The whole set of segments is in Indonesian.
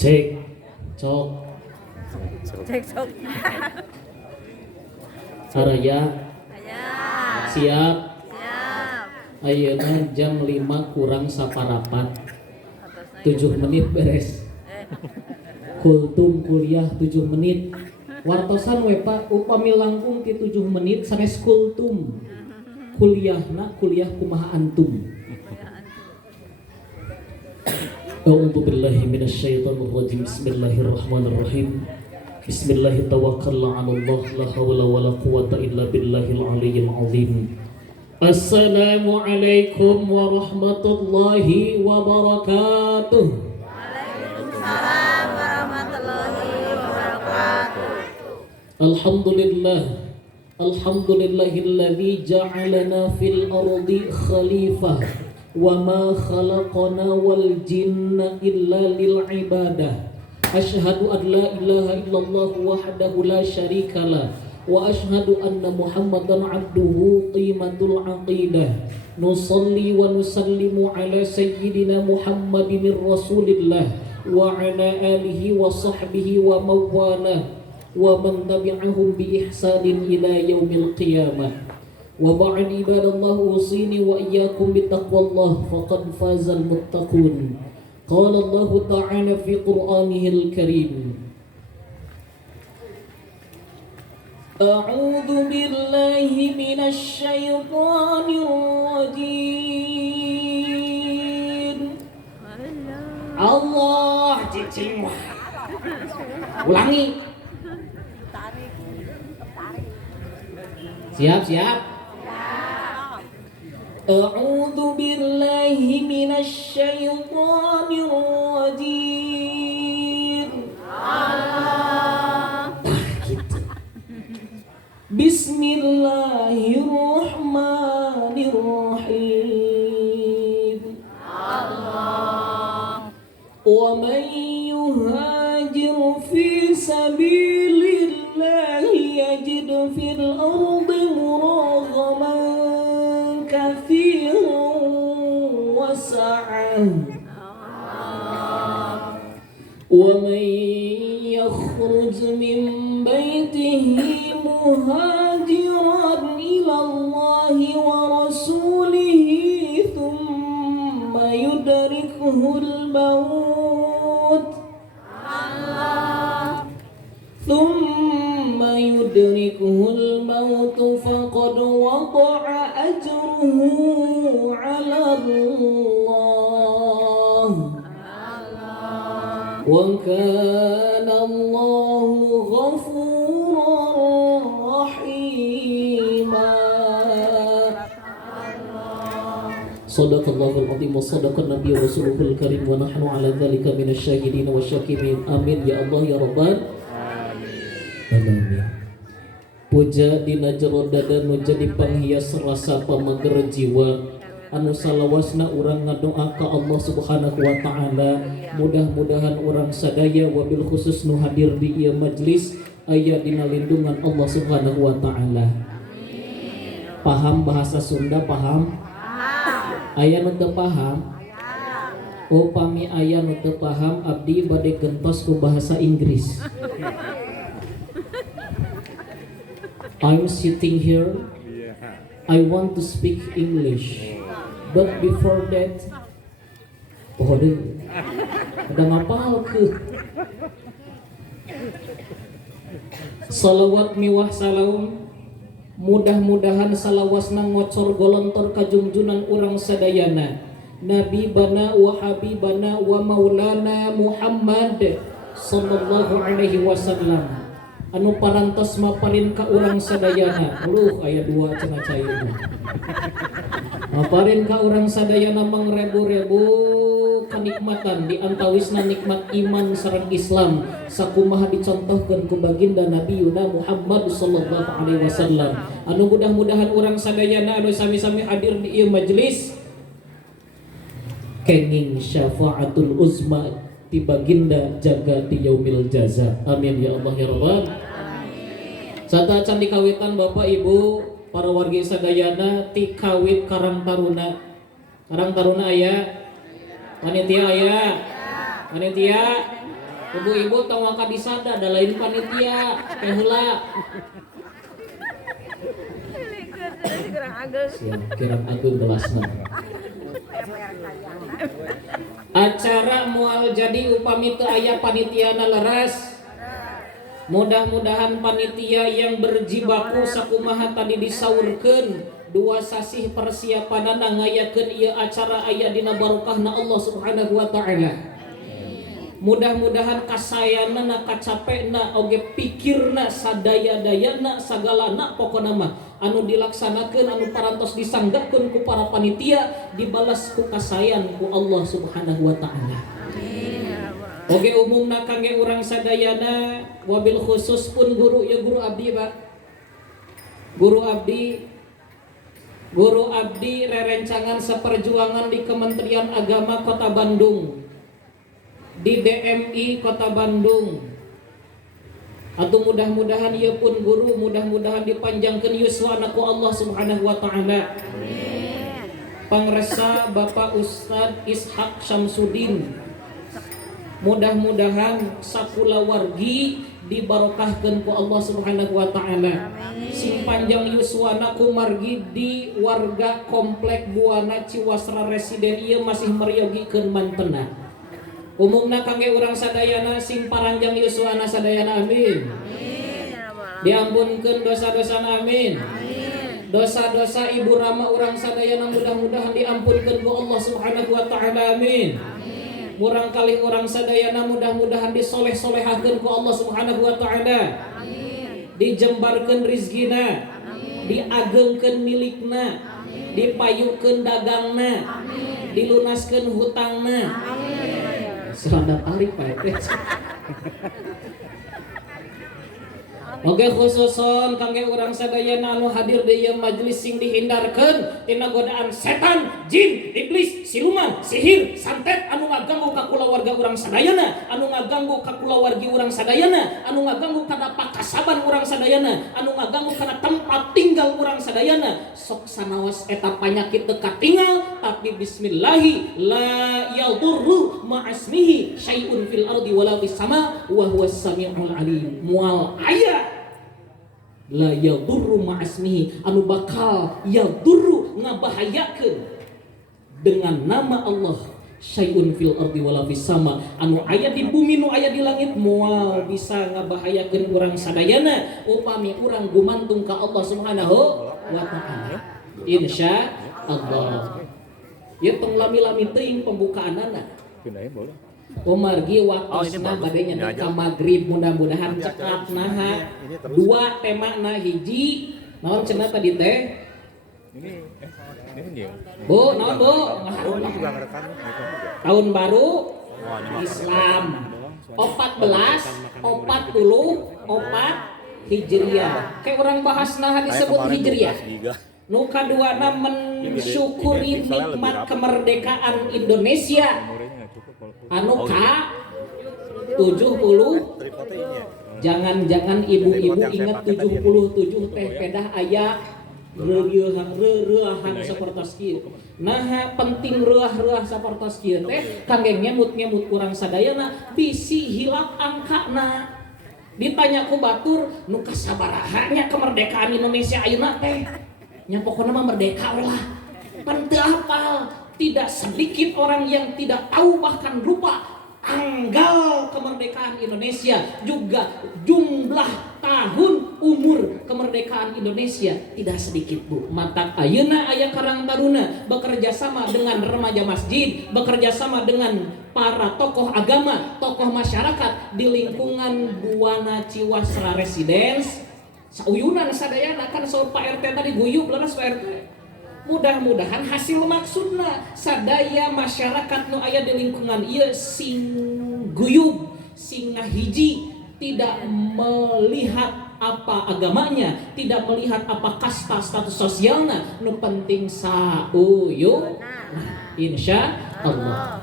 Cek, cok, Cek sok. Saraya, Aya. siap. Siap. Ayeuna jam 5 kurang saparapat 7 menit beres. Kultum kuliah 7 menit. Wartosan we Pak, upami langkung ti 7 menit sanes kultum. Kuliahna kuliah kumaha antum. A'udzu billahi minasyaitonir rajim. Bismillahirrahmanirrahim. Bismillahirrahmanirrahim. Tawakkalna 'alallah la haula wala quwwata illa billahil aliyyil azim. Assalamualaikum warahmatullahi wabarakatuh. Waalaikumsalam warahmatullahi wabarakatuh. Alhamdulillah. Alhamdulillahilladzi ja'alana fil ardi khalifah wa ma khalaqana wal jinna illa lil ibadah. Asyhadu an la ilaha illallah wahdahu la syarikalah wa asyhadu anna Muhammadan abduhu qimatul aqidah. Nusalli wa nusallimu ala sayyidina Muhammadin rasulillah wa ala alihi wa sahbihi wa mawalah wa man tabi'ahum bi ihsanin ila yaumil qiyamah. Wa ba'd ibadallah usini wa iyyakum bittaqwallah faqad fazal muttaqun. Qala Allah ta'ala fi Qur'anihil Karim. A'udzu billahi minasy syaithanir rajim. Allah cicing. Ulangi. Siap. A'udzu billahi minasy syaithanir rajim. Allah. Gitu. Bismillahirrahmanirrahim. Allah. Wa man yuhajir fi sabilillahi yajid fil ardi muraghaman katsiran wa sa'an. Wa man yakhruj min baitihi muhajiran ila Allahi wa rasulihi thumma yudrikuhul maut faqad waqa'a ajruhu 'ala Allah wa kana Allahu ghafuran rahima. Shadaqallahul azim wa sadaqan nabiyyu rasuluhul karim wa nahnu 'ala dzalika minasy syahidin wa syakirin. Amin ya Allah ya rabbal alamin. Puja dina jero dada nu jadi panghias rasa pamager jiwa, anu salawasna urang ngadoa ka Allah Subhanahu wa taala. Mudah-mudahan urang sadaya wabil khusus nu hadir di ieu majlis aya dina lindungan Allah Subhanahu wa taala. Paham bahasa Sunda? Paham? Aya nu teu paham? Upami aya nu teu paham, abdi bade gentos ku bahasa Inggris. I'm sitting here. I want to speak English, but before that, udah ngapal ke? Salawat miwah salam. Mudah-mudahan salawasna ngocor golontor kajungjunan urang sadayana. Nabi bana wa habibana wa maulana Muhammad sallallahu alaihi wasallam. Anu parantos maparin ka urang sadayana. Aya dua cenah cairna. Maparin ka urang sadayana mangrebu-rebu kanikmatan di antawisna nikmat iman sareng Islam sakumaha dicontohkeun ku baginda Nabi Yuna Muhammad sallallahu alaihi wasallam. Anu mudah-mudahan urang sadayana anu sami-sami hadir di ieu majelis kenging syafaatul uzma ti baginda jaga ti yaumil jaza. Amin ya Allah ya rabbal. Sata can dikawitan Bapak Ibu para wargi sadayana ti kawit Karang Taruna. Karang Taruna aya, panitia aya, panitia. Ibu-ibu tong waka disada da lain panitia, teh heula. Kurang agus. Siap, kirang agung belasna. Acara moal jadi upami teu aya panitiana leres. Mudah-mudahan panitia yang berjibaku sakumaha tadi disaurkeun dua sasih persiapanana ngayakeun ieu acara aya dina barokahna Allah Subhanahu wa taala. Mudah-mudahan kasayanana kacapena oge pikirna sadaya-dayana sagalana pokona mah anu dilaksanakeun anu parantos disanggakeun ku para panitia dibalas ku kasayan ku Allah Subhanahu wa taala. Oge umumna kangge urang sadayana wabil khusus pun guru ya guru abdi Pak. Guru abdi rerencangan seperjuangan di Kementerian Agama Kota Bandung. Di DMI Kota Bandung. Atau mudah-mudahan ia pun guru, mudah-mudahan dipanjangkan yuswa ku Allah Subhanahu wa taala. Pangresa Bapak Ustadz Ishak Syamsuddin. Mudah-mudahan sakula wargi dibarokahkeun ku Allah Subhanahu wa taala. Sing panjang yuswana ku margi di warga komplek Buana Ciwasra Residen ieu masih meriogikeun mantena. Umumna kangge urang sadayana sing paranjang yuswana sadayana amin. Diampunkeun dosa-dosana amin. Dosa-dosa ibu rama urang sadayana mudah-mudahan diampunkeun ku Allah Subhanahu wa taala amin. Murang kali urang sadayana mudah-mudahan disoleh-solehakeun ku Allah Subhanahu wa taala. Dijembarkeun rizkina, diageungkeun milikna, dipayukeun dagangna, dilunaskeun hutangna. Seranda tarik Pak. Oke khususon kangge urang sadayana anu hadir di ieu majelis sing dihindarkeun tina godaan setan, jin, iblis, siluman, sihir, santet anu ngaganggu ka kulawarga urang sadayana, anu ngaganggu ka kulawargi urang sadayana, anu ngaganggu kana pakasaban urang sadayana, anu ngaganggu kana tempat tinggal urang sadayana. Sok sanaos eta panyakit teu katinggal tapi bismillahi la yadurru ma'asmihi syai'un fil ardi wala fis sama wa huwas samiul alim. Moal aya la yadurru ma'asmihi anu bakal yadurru ngabahayakeun dengan nama Allah syai'un fil ardi wala fis sama anu aya di bumi nu aya di langit moal bisa ngabahayakeun urang sadayana upami urang gumantung ka Allah Subhanahu wa taala. Insyaallah. Ieu tong lami-lami teuing pembukaanana. Boleh. Pemargi waktusna badenya ka magrib mudah-mudahan cekat naha dua tema na hiji naon cenah tadi teh ini dia Bu naon Bu tahun baru Islam 1444 Hijriah kayak orang bahas nah disebut Hijriah nu kaduana mensyukuri nikmat kemerdekaan Indonesia anu ka 70. Jangan-jangan ibu-ibu ingat 77 teh pedah aya reueuhan sapertos kieu. Nah penting reuah-reuah sapertos kieu teh kangge ngemut-ngemut urang sadayana bisi hilap angkana. Ditanya ku batur nu kasabaraha nya kemerdekaan Indonesia ayeuna teh. Nya pokona mah merdeka we lah. Pan teu hafal. Tidak sedikit orang yang tidak tahu bahkan lupa tanggal kemerdekaan Indonesia juga jumlah tahun umur kemerdekaan Indonesia tidak sedikit Bu. Mata ayeuna aya Karang Taruna bekerja sama dengan remaja masjid, bekerja sama dengan para tokoh agama, tokoh masyarakat di lingkungan Buana Ciwasra Residence. Sauyunan sadayana kan saur Pak RT tadi guyub leres Pak RT. Mudah-mudahan hasil maksudna sadaya masyarakat nu aya di lingkungan ieu sing guyub, sing ngahiji, tidak melihat apa agamanya, tidak melihat apa kasta status sosialna, nu penting sauyun. Insyaallah.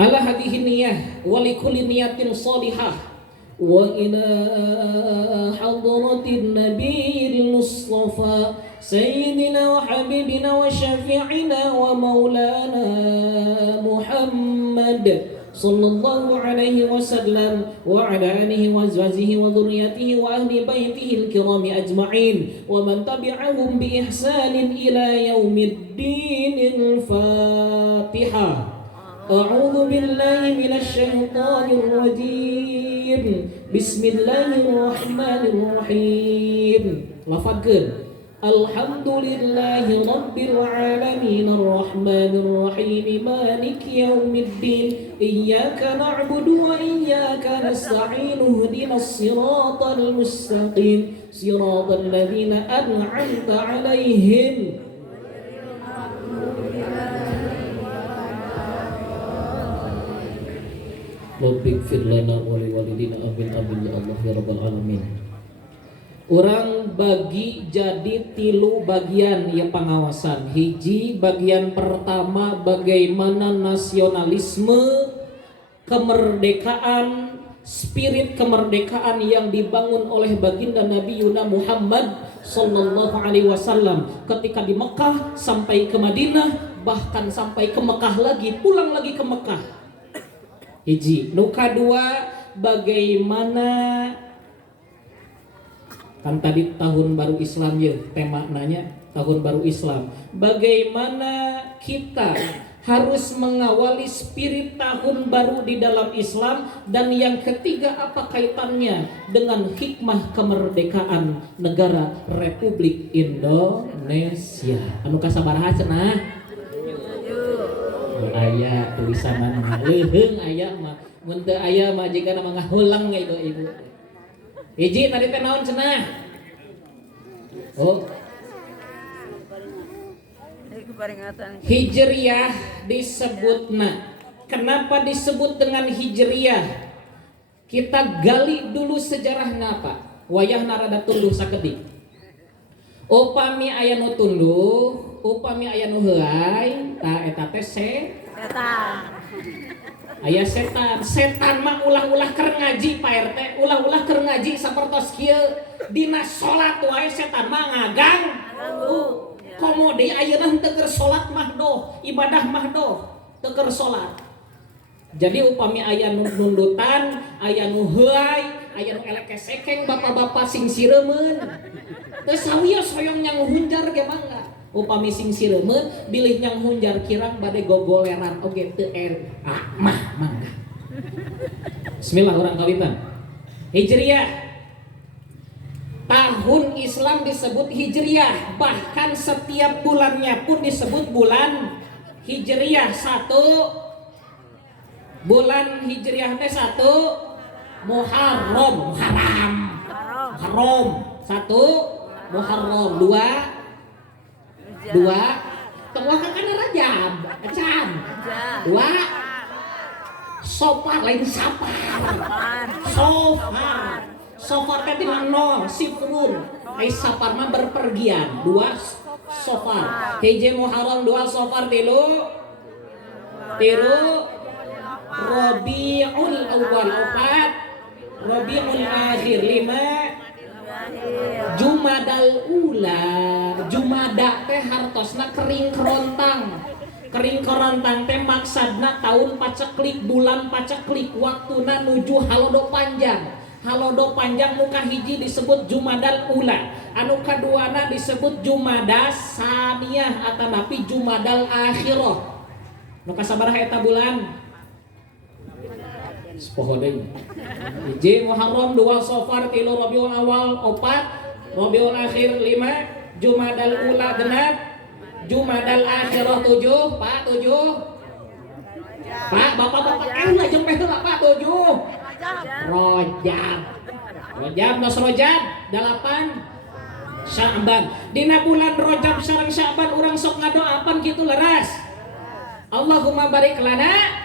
Ala hadhihi niyyah wa likulli niyatin shalihah وإلى حضرة النبي المصطفى سيدنا وحبيبنا وشفيعنا ومولانا محمد صلى الله عليه وسلم وعلى آله وأزواجه وذريته وأهل بيته الكرام أجمعين ومن تبعهم بإحسان إلى يوم الدين. الفاتحة. أعوذ بالله من الشيطان الرجيم. بسم الله الرحمن الرحيم. لفظكن الحمد لله رب العالمين الرحمن الرحيم مالك يوم الدين إياك نعبد وإياك نستعين اهدنا الصراط المستقيم صراط الذين أنعمت عليهم Rabbik fir lana wa liwalidina amin amin ya Allah ya rabbal alamin. Orang bagi jadi tilu bagian ya pengawasan. Hiji bagian pertama bagaimana nasionalisme, kemerdekaan, spirit kemerdekaan yang dibangun oleh baginda Nabi Yuna Muhammad sallallahu alaihi wasallam ketika di Mekah sampai ke Madinah, bahkan sampai ke Mekah lagi, pulang lagi ke Mekah. Hiji. Nuka dua bagaimana kan tadi tahun baru Islam ya, tema nanya tahun baru Islam. Bagaimana kita harus mengawali spirit tahun baru di dalam Islam, dan yang ketiga apa kaitannya dengan hikmah kemerdekaan negara Republik Indonesia. Anu kasabaraha cenah? Aya tulisanan mah leuheung aya mah mun teu aya mah jika nama ngahulang itu ibu. Hiji tadi teh naon cenah? Oh. Hijriyah disebutna. Kenapa disebut dengan Hijriyah? Kita gali dulu sejarah napa. Wayahna rada tunduh sakedik. Upami aya nu tunduh, upami aya nu heuai, tah eta teh setan. Aya setan. Setan mah ulah-ulah keur ngaji Pak RT, ulah-ulah keur ngaji sapertos kieu. Dina salat wae setan mah ngagang. Komode ayeuna henteu keur salat mah doh, ibadah mah doh, teu keur salat. Jadi upami aya nu nundutan, aya nu heuai, aya nu elek sekeng bapak-bapak sing sireumeun. Teu sawios hoyong nyang hunjar ge mangga. Upami sing sireumeun bilih nyang hunjar kirang bade gogoleran oge teu mah mangga. Bismillah urang kawitan. Hijriyah. Tahun Islam disebut Hijriyah, bahkan setiap bulannya pun disebut bulan Hijriyah. Satu bulan Hijriyah teh satu Muharram. Satu Muharram. Dua tengah kan Rajab. Dua Sofar lain sapar. Sofar teh dimana? Sifrun. Ai sapar mah berpergian. Dua Sofar. Hiji Muharram, dua Sofar, tilu Rabiul Awal, empat Rabiul Akhir, lima Jumadal Ula. Jumada teh hartosna kering kerontang teh maksadna tahun paceklik, bulan paceklik, waktuna nuju halodo panjang muka hiji disebut Jumadal Ula, anu kaduana disebut Jumadas Saniyah atanapi Jumadal Akhirah. Nu kasabaraha eta bulan? Sepoho deui. Hiji Muharram, dua Safar, tilu Rabiul Awal, opat Rabiul Akhir, lima Jumadal Ula, genap Jumadal Akhirah, tujuh. Pak, tujuh. Pak, bapak-bapak eulah jeung heula Pak, tujuh. Rojab, nos Rojab, 8 Sya'ban. Dina bulan Rojab sareng Sya'ban urang sok ngadoapan kitu leras. Allahumma barik lana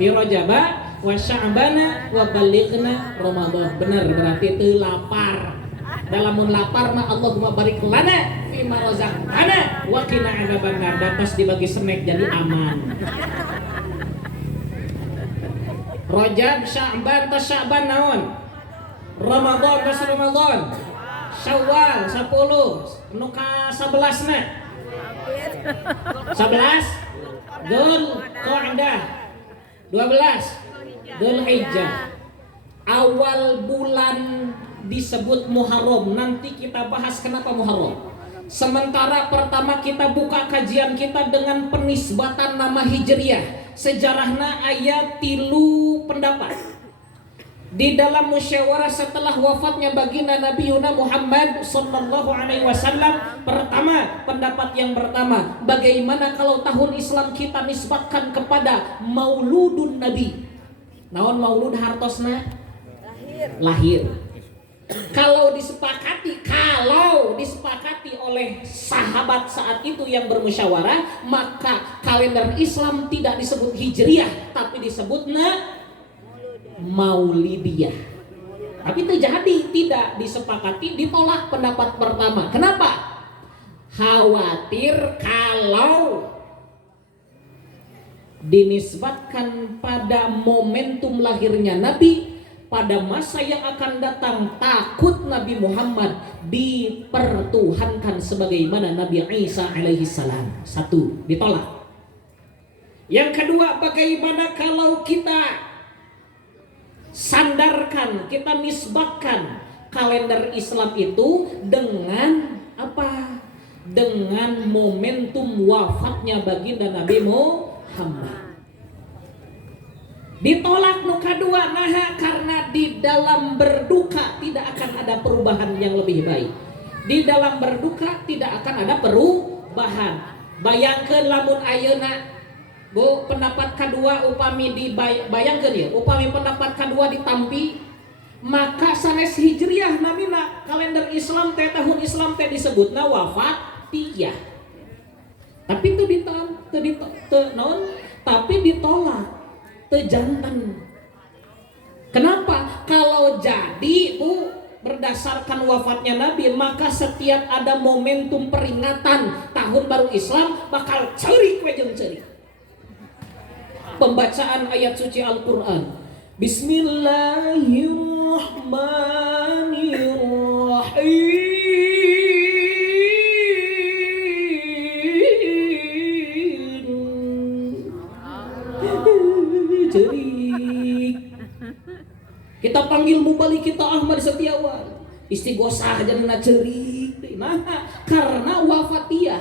fi Rojaba wa Sya'bana wa balighna Ramadan. Bener berarti teu lapar. Dalamun lapar mah Allahumma barik lana fi ma razaqtana wa qina adzabannar. Dan pas dibagi snack jadi aman. Rajab, Sya'ban, tas Sya'ban naon? Ramadan, tas Ramadan. Syawal 10, nu ka 11 na. 11 Dzul Qa'dah, 12 Dzulhijjah. Awal bulan disebut Muharram. Nanti kita bahas kenapa Muharram. Sementara pertama kita buka kajian kita dengan penisbatan nama Hijriyah. Sejarahna ayat 3 pendapat. Di dalam musyawarah setelah wafatnya baginda Nabi Muhammad sallallahu alaihi wasallam, pertama, pendapat yang pertama, bagaimana kalau tahun Islam kita nisbatkan kepada Mauludun Nabi. Naon maulud hartosna? Lahir. Kalau disepakati oleh sahabat saat itu yang bermusyawarah, maka kalender Islam tidak disebut Hijriyah, tapi disebutnya Maulidiyah. Tapi itu jadi tidak disepakati, ditolak pendapat pertama. Kenapa? Khawatir kalau dinisbatkan pada momentum lahirnya Nabi pada masa yang akan datang, takut Nabi Muhammad dipertuhankan sebagaimana Nabi Isa alaihi salam. Satu, ditolak. Yang kedua, bagaimana kalau kita sandarkan, kita nisbatkan kalender Islam itu dengan apa? Dengan momentum wafatnya baginda Nabi Muhammad. Ditolak nu kadua, nah karena di dalam berduka tidak akan ada perubahan yang lebih baik. Di dalam berduka tidak akan ada perubahan. Bayangkeun lamun ayeuna Bu, pendapat kedua upami dibayangkeun ya, upami pendapat kedua ditampi, maka sanes Hijriyah namina kalender Islam teh, tahun Islam teh disebutna wafatiyah. Tapi itu ditolak. Jantan. Kenapa? Kalau jadi Bu, berdasarkan wafatnya Nabi, maka setiap ada momentum peringatan tahun baru Islam bakal cerik wejeng cerik. Pembacaan ayat suci Al-Quran. Bismillahirrahmanirrahim. Kita panggil mubalik kita Ahmad Setiawan, istighosah jadina cerik. Nah, karena wafatiyah.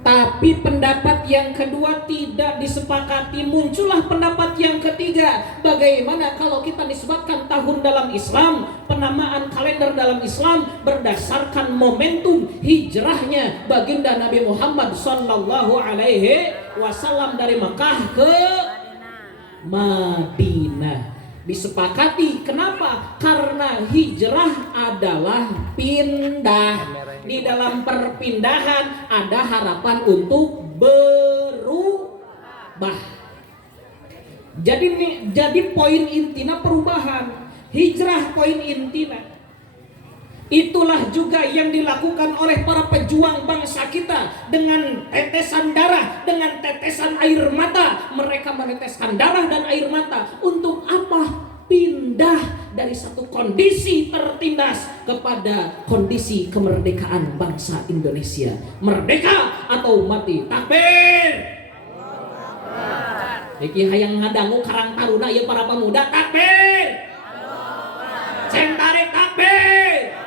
Tapi pendapat yang kedua tidak disepakati, muncullah pendapat yang ketiga. Bagaimana kalau kita nisbatkan tahun dalam Islam, penamaan kalender dalam Islam berdasarkan momentum hijrahnya baginda Nabi Muhammad sallallahu alaihi wasallam dari Makkah ke Madinah. Disepakati. Kenapa? Karena hijrah adalah pindah. Di dalam perpindahan ada harapan untuk berubah. Jadi poin intinya perubahan. Hijrah poin intinya. Itulah juga yang dilakukan oleh para pejuang bangsa kita dengan tetesan darah, dengan tetesan air mata. Mereka meneteskan darah dan air mata untuk apa? Pindah dari satu kondisi tertindas kepada kondisi kemerdekaan bangsa Indonesia. Merdeka atau mati. Takbir. Iki hayang ngadangu Karang Taruna ya para pemuda. Takbir. Centare takbir.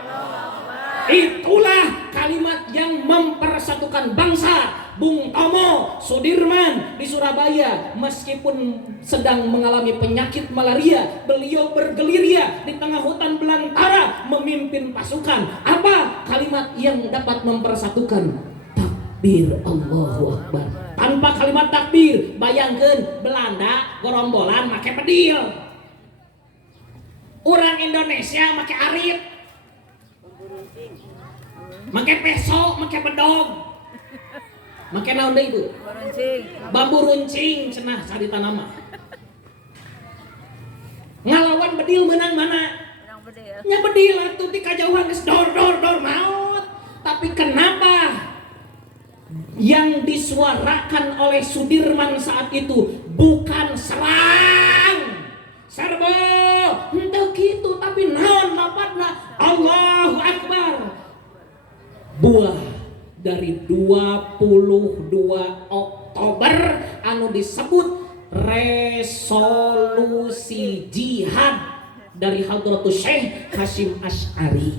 Itulah kalimat yang mempersatukan bangsa. Bung Tomo Sudirman di Surabaya, meskipun sedang mengalami penyakit malaria, beliau bergerilya di tengah hutan belantara memimpin pasukan. Apa kalimat yang dapat mempersatukan? Takbir, Allahu Akbar. Tanpa kalimat takbir, bayangkan Belanda gorombolan make pedil, orang Indonesia make arit, make peso, make bedog. Make naon deui Ibu? Bambu runcing cenah carita nama. Ngalawan bedil menang mana? Nya bedil atuh di kajauhan geus dor maut. Tapi kenapa yang disuarakan oleh Sudirman saat itu bukan serang, serbo henteu kitu tapi naon lapatna Allahu Akbar. Buah dari 22 Oktober anu disebut resolusi jihad dari Hadratus Syekh Hasyim Asy'ari.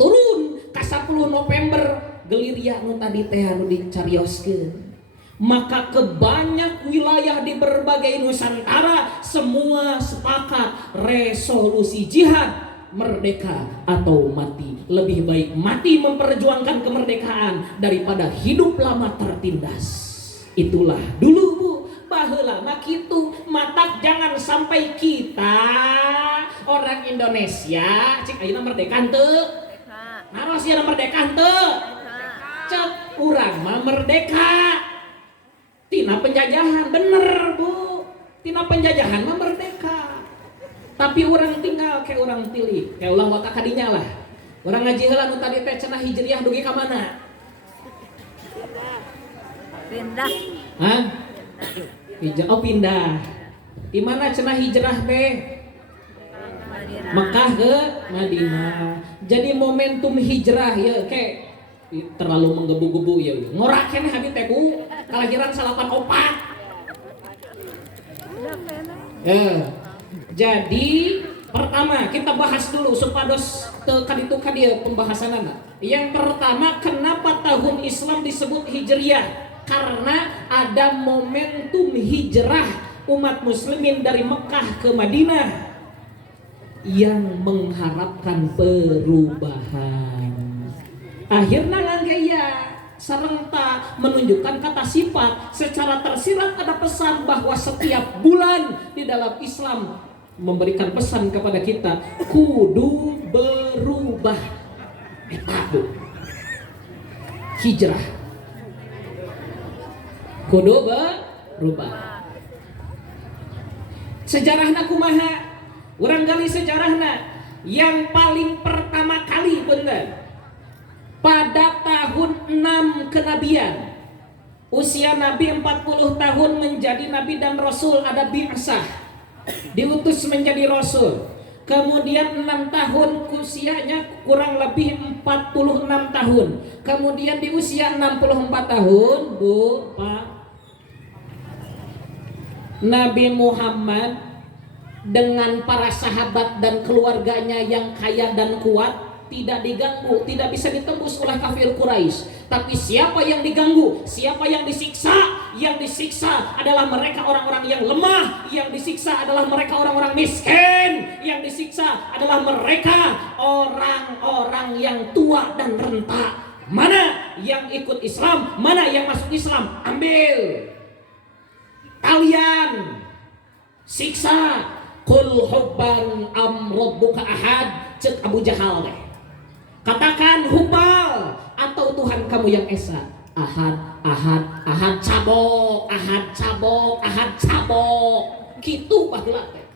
Turun ka 10 November geliria nu tadi teh anu dicarioskeun. Maka ke banyak wilayah di berbagai Nusantara semua sepakat resolusi jihad, merdeka atau mati. Lebih baik mati memperjuangkan kemerdekaan daripada hidup lama tertindas. Itulah dulu Bu, baheula mah kitu. Matak jangan sampai kita orang Indonesia cik ayeuna merdeka henteu? Naros ya merdeka henteu? Cek urang mah merdeka tina penjajahan, bener Bu, tina penjajahan mah merdeka. Tapi orang tinggal kayak orang tilih, kayak ulah wakak kadinya lah. Orang ngaji heula nu tadi teh cenah hijriah dugi ka mana? Pindah. Hah? Hijrah, oh pindah. Di mana cenah hijrah teh? Mekah ke Madinah. Jadi momentum hijrah ya kayak terlalu menggebu-gebu ya. Ngorak keneh abi teh Bu, kalahiran 84. Ya. Jadi pertama kita bahas dulu supados kaditu kadieu pembahasanana. Yang pertama, kenapa tahun Islam disebut Hijriyah? Karena ada momentum hijrah umat muslimin dari Mekah ke Madinah yang mengharapkan perubahan. Akhirnya ngagaya serenta menunjukkan kata sifat secara tersirat ada pesan bahwa setiap bulan di dalam Islam memberikan pesan kepada kita kudu berubah. Eta hijrah kudu berubah. Sejarahna kumaha? Urang gali sejarahna. Yang paling pertama kali bener pada tahun 6 kenabian, usia Nabi 40 tahun menjadi Nabi dan Rasul, ada bi'sah, diutus menjadi Rasul. Kemudian 6 tahun usianya kurang lebih 46 tahun. Kemudian di usia 64 tahun Bu, Pak, Nabi Muhammad dengan para sahabat dan keluarganya yang kaya dan kuat tidak diganggu, tidak bisa ditembus oleh kafir Quraisy. Tapi siapa yang diganggu, siapa yang disiksa? Yang disiksa adalah mereka orang-orang yang lemah, yang disiksa adalah mereka orang-orang miskin, yang disiksa adalah mereka orang-orang yang tua dan renta. Mana yang ikut Islam, mana yang masuk Islam, ambil. Kalian siksa. Qul hubban am rabbuka ahad, cek Abu Jahal deh. Katakan hubal atau Tuhan kamu yang esa. Ahad, ahad, ahad cabok, ahad cabok, ahad cabok. Gitu baheula teh.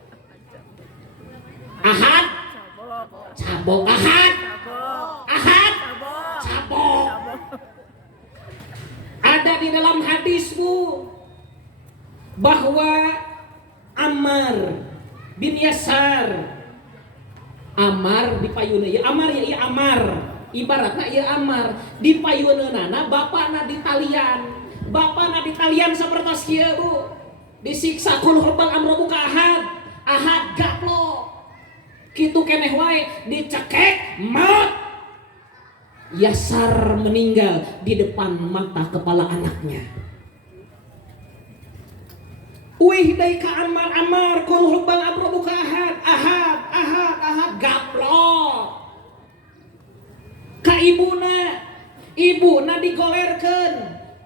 Ahad cabok, ahad ahad cabok. Ada di dalam hadis Bu bahwa Ammar bin Yasar, Ammar dipayuna ya Ammar ya ieu Ammar, ibaratna ieu Ammar dipayuneunana bapana di talian. Bapana di talian sapertos kieu Bu. Disiksa qul hubbal amrobuka ahad, ahad gaplok. Kitu keneh wae dicekek maut. Yasar meninggal di depan mata kepala anaknya. Wih dai ka Ammar qul hubbal amrobuka ahad, ahad, ahad, ahad gaplok. Ka ibuna digolerkeun,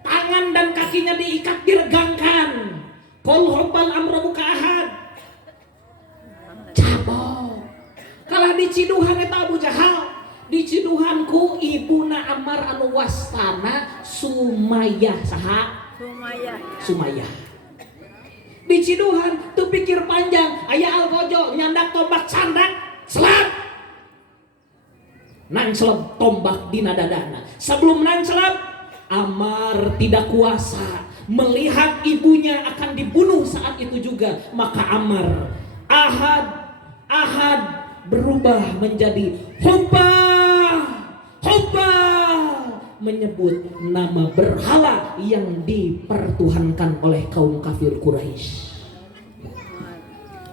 tangan dan kakinya diikat diregangkan. Qul hubbal amrobuka ahad cabok. Kalah diciduhan eta Abu Jahal, diciduhan ku ibuna Ammar anu wastana Sumayyah. Saha? Sumayyah. Diciduhan tuh pikir panjang, aya algojo nyandak tombak candak selap. Nan selap tombak dina dadana. Sebelum nan selap Ammar tidak kuasa melihat ibunya akan dibunuh saat itu juga, maka Ammar Ahad berubah menjadi Hubba, menyebut nama berhala yang dipertuhankan oleh kaum kafir Quraisy.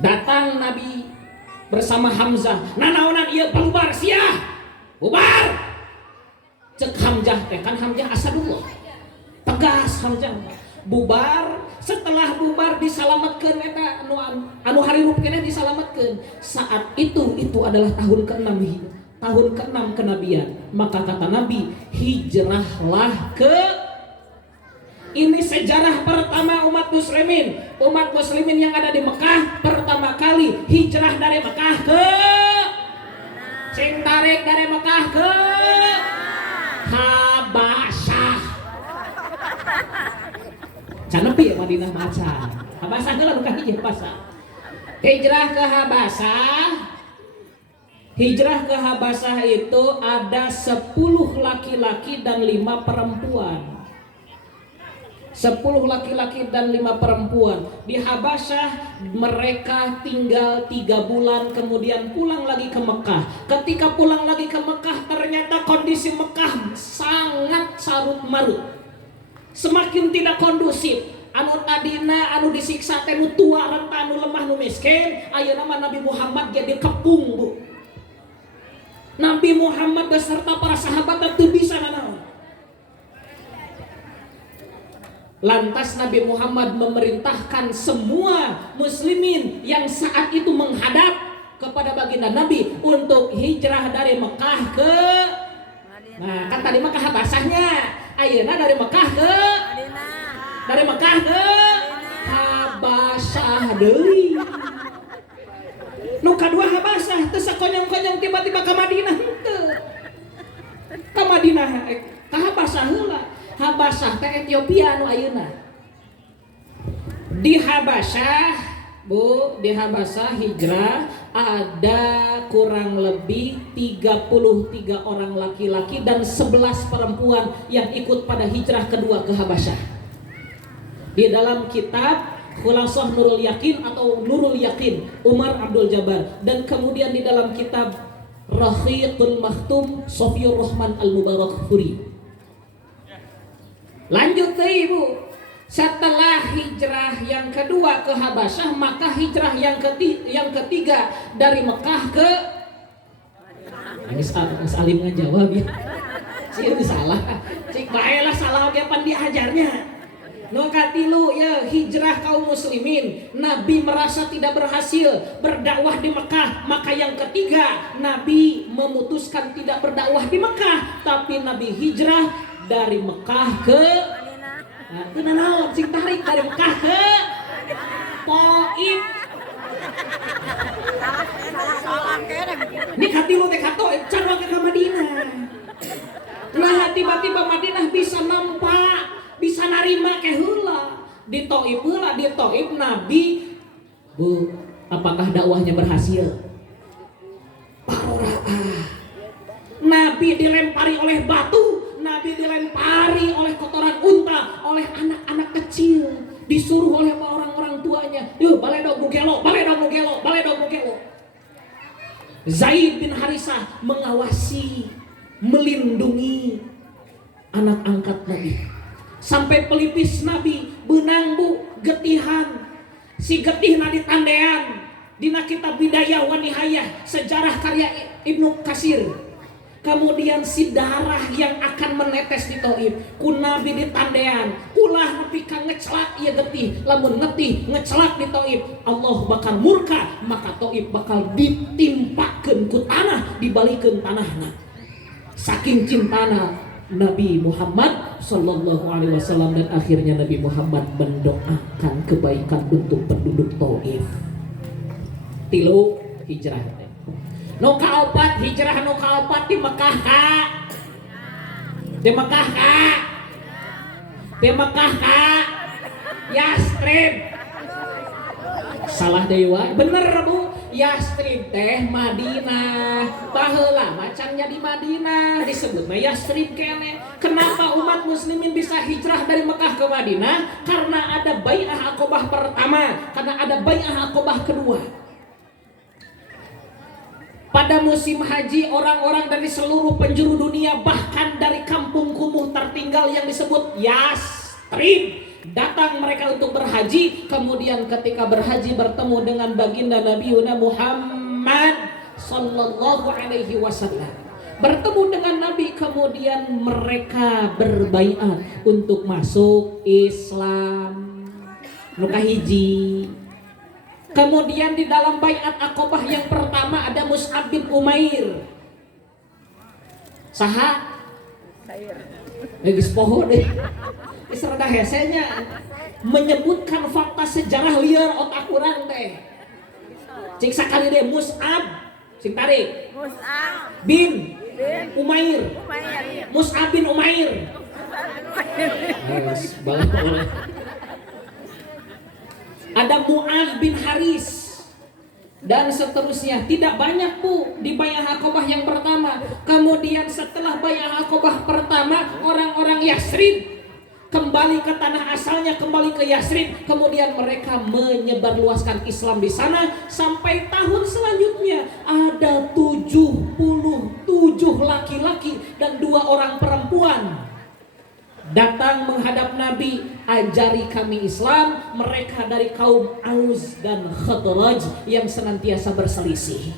Datang Nabi bersama Hamzah, nanaonan ieu bubar sia, bubar. Cek Hamzah teh, kan Hamzah Asadullah, tegas Hamzah bubar. Setelah bubar disalamatkeun eta anu harirup keneh disalamatkeun. Saat itu adalah tahun ke-6 kenabian. Maka kata Nabi, hijrahlah ke, ini sejarah pertama umat muslimin yang ada di Mekah pertama kali hijrah dari Mekah ke tarik dari Mekah ke Habasyah. Canepi ya Madinah maca. Habasyah geula nu ka hiji Habasyah. Hijrah ke Habasyah itu ada 10 laki-laki dan 5 perempuan. 10 laki-laki dan 5 perempuan. Di Habasyah mereka tinggal 3 bulan, kemudian pulang lagi ke Mekah. Ketika pulang lagi ke Mekah, ternyata kondisi Mekah sangat carut marut, semakin tidak kondusif. Anu tadina anu disiksa teh nu tua renta anu lemah nu miskin, ayeuna mah Nabi Muhammad jadi kepung, Bu. Nabi Muhammad beserta para sahabat teu bisa nanaon. Lantas Nabi Muhammad memerintahkan semua muslimin yang saat itu menghadap kepada baginda Nabi untuk hijrah dari Mekah ke, nah kan tadi Mekah Habasyahnya, ayeuna dari Mekah ke Habasyah deui. Nu kadua Habasyah teu sakonyong-konyong tiba-tiba ka Madinah henteu. Ka Madinah ka Habasyah heula. Habasyah teh Ethiopia nu ayeuna. Di Habasyah, Bu, di Habasyah hijrah ada kurang lebih 33 orang laki-laki dan 11 perempuan yang ikut pada hijrah kedua ke Habasyah. Di dalam kitab Khulasah Nurul Yakin atau Nurul Yakin Umar Abdul Jabbar, dan kemudian di dalam kitab Rahiqul Makhtum Sofiyur Rahman Al-Mubarakfuri. Lanjut deh Ibu, setelah hijrah yang kedua ke Habasyah, maka hijrah yang ketiga dari Mekah ke, ini salim ngajawab ya, sih salah, cik baelah salah oge pan diajarnya. Nu katilu ya hijrah kaum muslimin, Nabi merasa tidak berhasil berdakwah di Mekah, maka yang ketiga Nabi memutuskan tidak berdakwah di Mekah, tapi Nabi hijrah dari Mekah ke, nah, sing tarik dari Mekah ke Taif. Ini katilu teh ka Taif, cara ke Madinah. Nah tiba-tiba Madinah bisa nampak, bisa narima ke heula. Di Taif heula, di Taif Nabi, Bu, apakah dakwahnya berhasil? Paroraah. Nabi dilempari oleh batu, Nabi dilempari oleh kotoran unta, oleh anak-anak kecil, disuruh oleh orang-orang tuanya, yuk baledog mugelo. Zaid bin Harisah mengawasi, melindungi anak angkat Nabi. Sampai pelipis Nabi benang, Bu, getihan. Si getihna ditandean dina kitab Bidayah wa Nihayah, sejarah karya Ibnu Katsir. Kemudian si darah yang akan menetes di Taif ku Nabi ditandean, ulah nepi ka ngecelak ieu getih, lamun ngetih ngecelak di Taif Allah bakal murka, maka Taif bakal ditimpakeun ku tanah, dibalikeun tanahna. Saking cintana Nabi Muhammad sallallahu alaihi wasallam, dan akhirnya Nabi Muhammad mendoakan kebaikan untuk penduduk Taif. Tilu hijrah. Nu kaopat hijrah nu kaopat di Mekah ka. Di Mekah ka. Yastrib. Salah deui wae. Bener, Bu. Yastrib teh Madinah. Baheula macannya di Madinah disebutna Yastrib kene. Kenapa umat muslimin bisa hijrah dari Mekah ke Madinah? Karena ada Bai'ah Aqabah pertama, karena ada Bai'ah Aqabah kedua. Pada musim haji, orang-orang dari seluruh penjuru dunia, bahkan dari kampung kumuh tertinggal yang disebut Yastrib, datang mereka untuk berhaji. Kemudian ketika berhaji bertemu dengan baginda Nabi Muhammad sallallahu alaihi wasallam, bertemu dengan Nabi, kemudian mereka berbaiat untuk masuk Islam. Nuka hiji. Kemudian di dalam baiat Aqabah yang pertama ada Mus'ab bin Umair. Saha? Geus poho deh. Serada hesenya menyebutkan fakta sejarah liar otak urang teh. Cik sakali deh Mus'ab, cik tarik. Mus'ab bin Umair. Mus'ab bin Umair. Ada Mu'adz bin Haris dan seterusnya. Tidak banyak Bu di Bai'ah Aqabah yang pertama. Kemudian setelah Bai'ah Aqabah pertama, orang-orang Yastrib kembali ke tanah asalnya, kembali ke Yastrib. Kemudian mereka menyebarluaskan Islam di sana. Sampai tahun selanjutnya ada 77 laki-laki dan 2 orang perempuan datang menghadap Nabi, ajari kami Islam. Mereka dari kaum Aus dan Khazraj yang senantiasa berselisih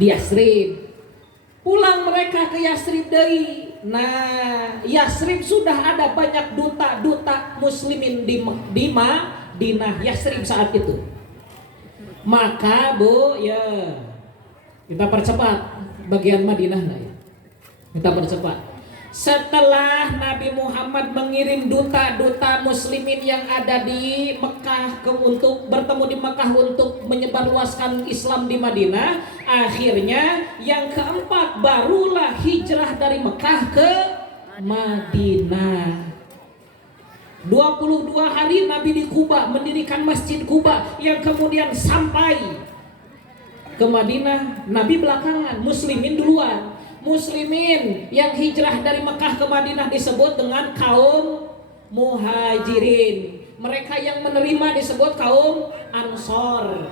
di Yastrib. Pulang mereka ke Yastrib deui. Nah, Yastrib sudah ada banyak duta-duta muslimin di Madinah Yastrib saat itu. Maka Bu, ya kita percepat bagian Madinah ya. Kita percepat. Setelah Nabi Muhammad mengirim duta-duta muslimin yang ada di Mekah untuk bertemu di Mekah untuk menyebarluaskan Islam di Madinah, akhirnya yang keempat barulah hijrah dari Mekah ke Madinah. 22 hari Nabi di Kuba mendirikan Masjid Kuba yang kemudian sampai ke Madinah. Nabi belakangan, muslimin duluan. Muslimin yang hijrah dari Mekah ke Madinah disebut dengan kaum muhajirin. Mereka yang menerima disebut kaum Ansor.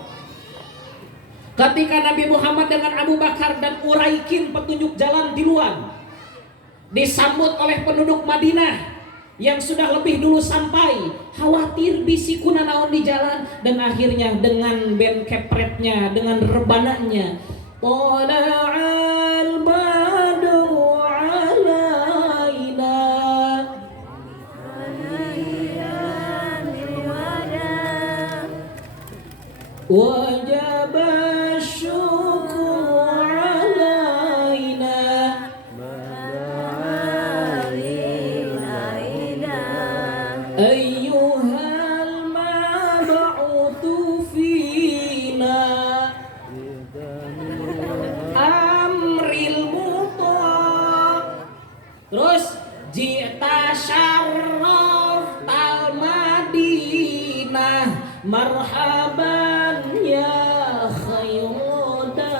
Ketika Nabi Muhammad dengan Abu Bakar dan Uraikin petunjuk jalan di luar, disambut oleh penduduk Madinah yang sudah lebih dulu sampai, khawatir bisikuna naon di jalan, dan akhirnya dengan band kepretnya, dengan rebananya, Tala'al badru alaina wajib syukur alaina ayyuhal mab'uthu fina amril muta. Terus jita syarraf tal Madinah marhaban ya khayuda.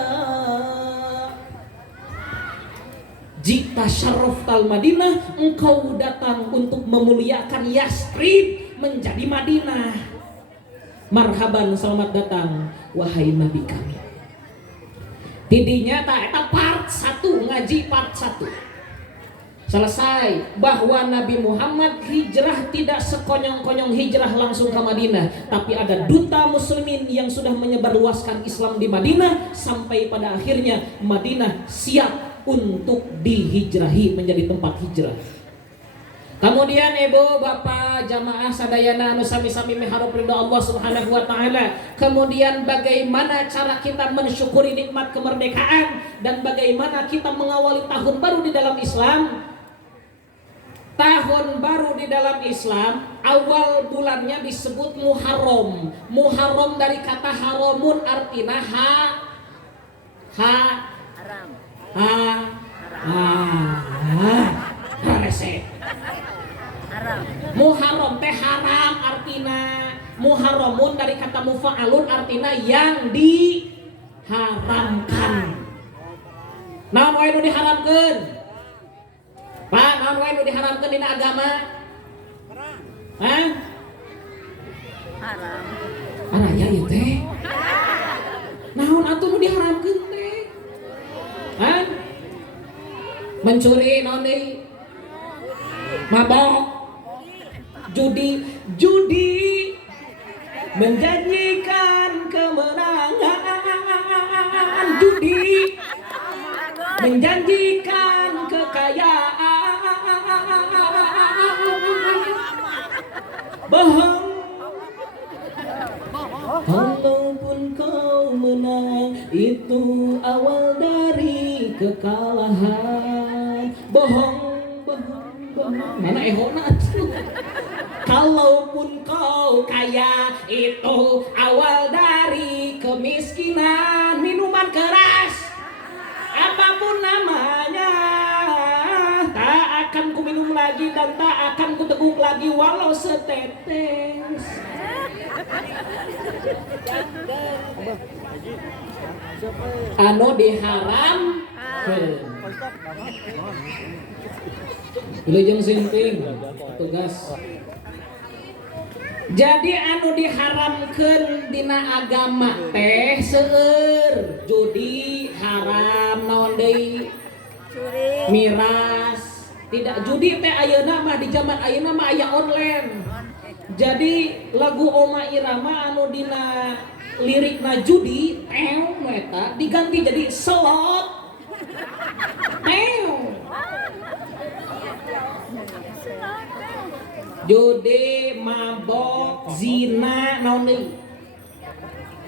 Jita syarraf tal Madinah, engkau datang untuk memuliakan Yastrib menjadi Madinah. Marhaban, selamat datang wahai Nabi kami. Tidinya tak eta part 1 ngaji part 1. Selesai bahwa Nabi Muhammad hijrah tidak sekonyong-konyong hijrah langsung ke Madinah, tapi ada duta muslimin yang sudah menyebarluaskan Islam di Madinah sampai pada akhirnya Madinah siap untuk dihijrahi menjadi tempat hijrah. Kemudian ibu bapak jamaah sadayana anu sami-sami miharep ridha Allah Subhanahu wa taala. Kemudian bagaimana cara kita mensyukuri nikmat kemerdekaan dan bagaimana kita mengawali tahun baru di dalam Islam? Tahun baru di dalam Islam awal bulannya disebut Muharram. Muharram dari kata haramun artinya Muharram teh haram artina. Muharramun dari kata mufa'alun artinya yang diharamkan. Naon wae nu diharamkeun? Pak, naon wae nu diharamkeun dina agama? Hah? Haram. Araya ieu teh. Naon atuh nu diharamkeun teh? Hah? Mencuri naon deui? Mabok. Judi menjanjikan kemenangan, judi menjanjikan kekayaan, bohong. Kalaupun kau menang itu awal dari kekalahan, bohong. Mana ehona atuh? Kalaupun kau kaya itu awal dari kemiskinan, minuman keras apapun namanya tak akan ku minum lagi dan tak akan ku teguk lagi walau setetes. Anu diharam Wilujeng sinting tugas. Jadi anu diharamkeun dina agama teh seueur judi haram, naon deui? Miras. Tidak, judi teh ayeuna mah di zaman ayeuna mah aya online. Jadi lagu Oma Irama anu dina lirikna judi eta diganti jadi slot. Judi, mabok, zina, naon deui?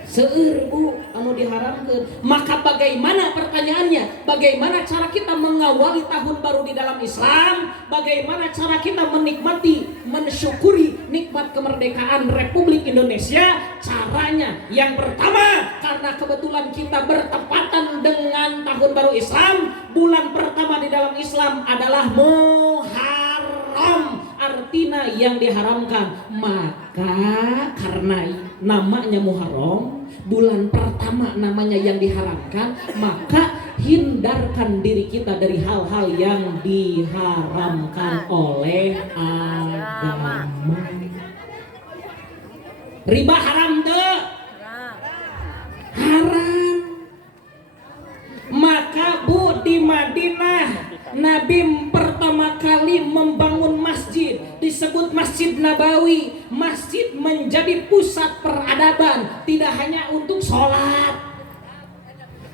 Seueur Bu anu diharamkeun. Maka bagaimana, pertanyaannya, bagaimana cara kita mengawali tahun baru di dalam Islam? Bagaimana cara kita menikmati, mensyukuri nikmat kemerdekaan Republik Indonesia? Caranya yang pertama, karena kebetulan kita bertepatan dengan tahun baru Islam, bulan pertama di dalam Islam adalah Muharram, artinya yang diharamkan. Maka karena namanya Muharram, bulan pertama namanya yang diharamkan, maka hindarkan diri kita dari hal-hal yang diharamkan oleh agama. Riba haram tuh? Haram. Maka Bu, di Madinah Nabi pertama kali membangun masjid, disebut Masjid Nabawi. Masjid menjadi pusat peradaban, tidak hanya untuk sholat.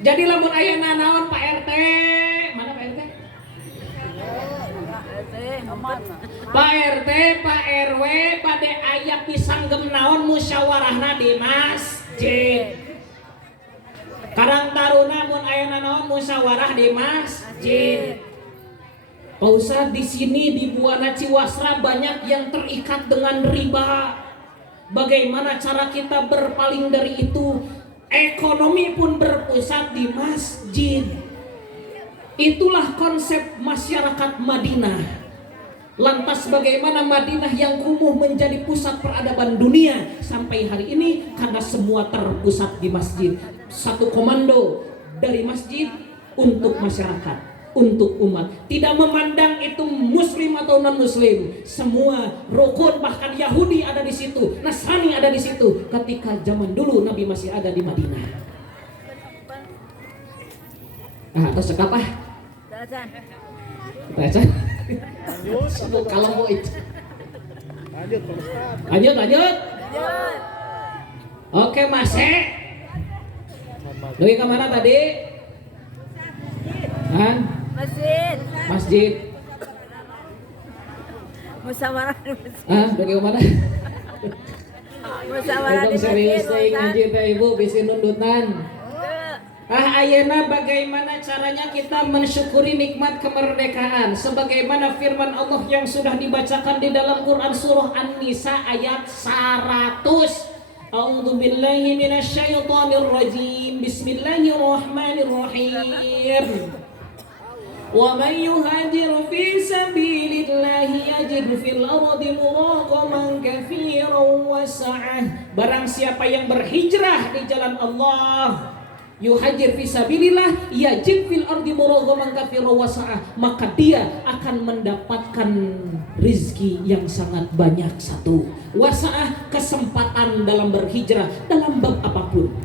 Jadi lamun aya naon Pak RT, mana Pak RT? Pak RT, Pak RW, pada aya pisanggem naon musyawarahna di masjid. Karang taruna mun aya naon musyawarah di masjid. Pak Ustadz, di sini di Buana Ciwasra banyak yang terikat dengan riba. Bagaimana cara kita berpaling dari itu? Ekonomi pun berpusat di masjid. Itulah konsep masyarakat Madinah. Lantas bagaimana Madinah yang kumuh menjadi pusat peradaban dunia sampai hari ini? Karena semua terpusat di masjid. Satu komando dari masjid untuk masyarakat, untuk umat, tidak memandang itu muslim atau non muslim, semua rukun, bahkan Yahudi ada di situ, Nasrani ada di situ. Ketika zaman dulu Nabi masih ada di Madinah. Atau sekapah? Baca. Kalau mau itu. Lanjut. Oke, Masih. Doi kemana tadi? Hah? Masjid. Musyawarah di masjid. Doi kemana? Musyawarah di serius masjid. ngaji teh Ibu bisi nundutan. Ayeuna bagaimana caranya kita mensyukuri nikmat kemerdekaan sebagaimana firman Allah yang sudah dibacakan di dalam Quran surah An-Nisa ayat 100. A'udzu billahi minasyaitonir rajim. Bismillahirrahmanirrahim. Wa may yuhajir fi sabilillahi yajid fil ardi muraqaman katsiran wa sa'ah. Barang siapa yang berhijrah di jalan Allah, yuhajir fi sabilillah yajid fil ardi muraqaman katsiran wa sa'ah, maka dia akan mendapatkan rizki yang sangat banyak. Satu, wasa'ah, kesempatan dalam berhijrah dalam bab apapun.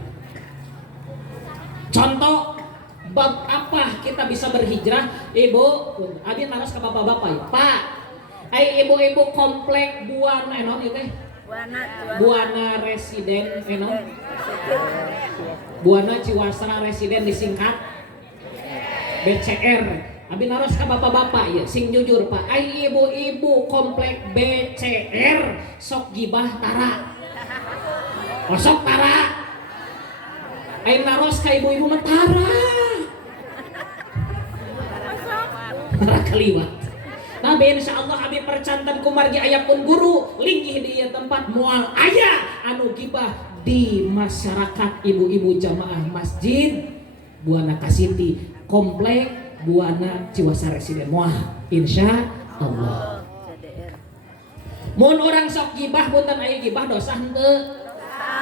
Contoh, bab apa kita bisa berhijrah? Ibu, abi naras ke bapak-bapak ya. Pak, ibu-ibu komplek Buana enon itu teh. Buana Residen enon. Buana Ciwasra Residen disingkat BCR. Abi naras ke bapak-bapak ya, sing jujur Pak. Ibu-ibu komplek BCR sok gibah tara. Oh, sok tara. Naros ka ibu-ibu mah tara. Kaliwat. Tapi insyaallah abi percantan kumargi aya pun guru linggih di tempat moal aya anu gibah di masyarakat ibu-ibu jamaah masjid Buana Kasiti komplek Buana Ciwasa Residen moal insyaallah. Mun orang sok gibah punten aya gibah dosa henteu?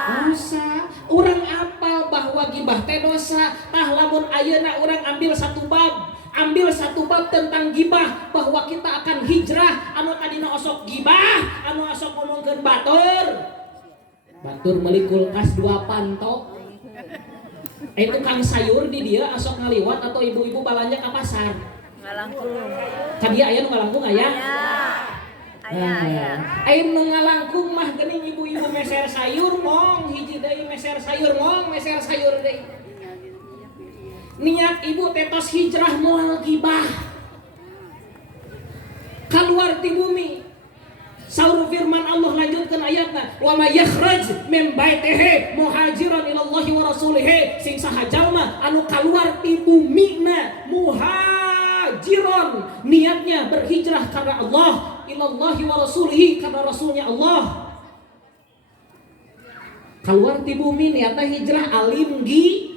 Dosa. Urang apal bahwa gibah teh dosa. Tah lamun ayeuna urang ambil satu bab tentang gibah bahwa kita akan hijrah anu tadina osok gibah anu osok ngomongkeun batur meuli kulkas 2 panto tukang sayur di dia osok ngaliwat atau ibu-ibu balanja ka pasar Ngalangkung. Ka dia aya nu ngalangkung aya aya nu ngalangkung mah geuning ibu-ibu meser sayur mong hiji deui meser sayur deui. Niat ibu tetos hijrah moal gibah keluar ti bumi. Saur firman Allah lanjutkan ayatna, wa may yakhraj min baitihi muhajiran ila Allah wa rasulih, sing saha jalma anu keluar ti bumina muhajiran niatnya berhijrah karena Allah, ila Allah wa rasulih karena rasulnya Allah. Keluar ti bumi niatna hijrah alim gi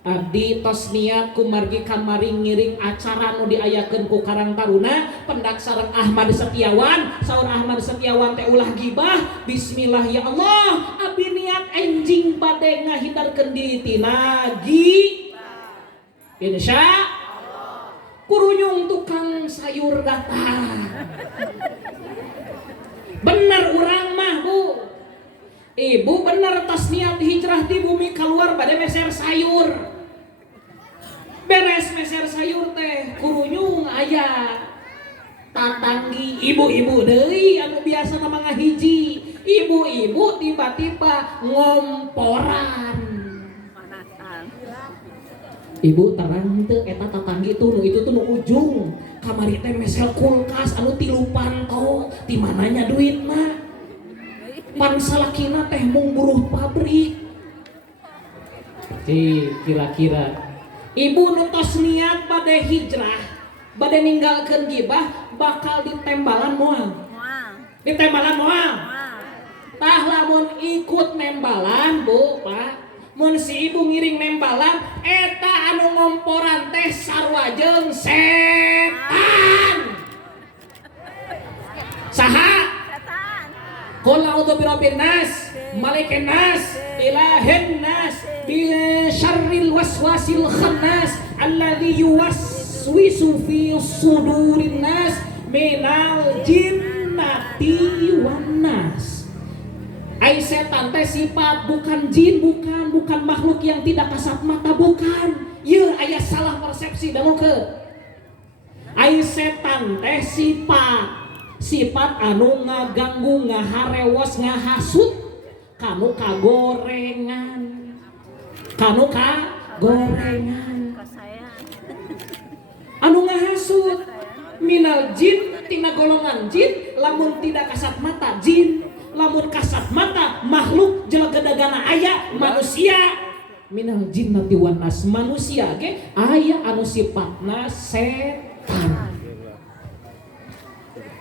abdi tos niat kumargi kamari ngiring acara nu diayakeun ku Karang Taruna pendak sareng Ahmad Setiawan. Saur Ahmad Setiawan teh ulah gibah, bismillah ya Allah abdi niat enjing bade ngahindarkeun diri tina insya kurunyung tukang sayur datang. Bener urang mah Bu, ibu bener tas niat hijrah di bumi keluar bade meser sayur. Beres meser sayur teh kurunyung aya tatanggi ibu-ibu deui anu biasa nama ngahiji. Ibu-ibu tiba-tiba ngomporan. Ibu terang teu eta tatanggi tuh nu itu tuh nu ujung kamari teh mesel kulkas anu 3 panto ti mananya duitna. Pan salakina teh mung buruh pabrik. Kira-kira ibu nutos niat bade hijrah, bade ninggalkeun gibah bakal ditembalan moal. Ditembalan moal. Tah lamun ikut nembalan Bu, Pak. Mun si ibu ngiring nembalan eta anu ngomporan teh sarua jeung setan. Saha? Qul a'udzu birabbin nas, malikin nas, ilahin nas, bi syarril waswasil khannas alladzi yuwaswisu fi sudurin nas minal jinnati wan nas. Ai setan teh sifat bukan jin, bukan makhluk yang tidak kasat mata, bukan. Ieu aya salah persepsi dalukeun. Ai setan teh sifat anu ngaganggu, ngaharewos, ngahasut kamu kagorengan. Anu ngahasut minal jin tina golongan jin, lamun tidak kasat mata jin, lamun kasat mata makhluk jelagedagana aya manusia. Minal jinnati wan nas, manusia ge aya anu sifatna setan.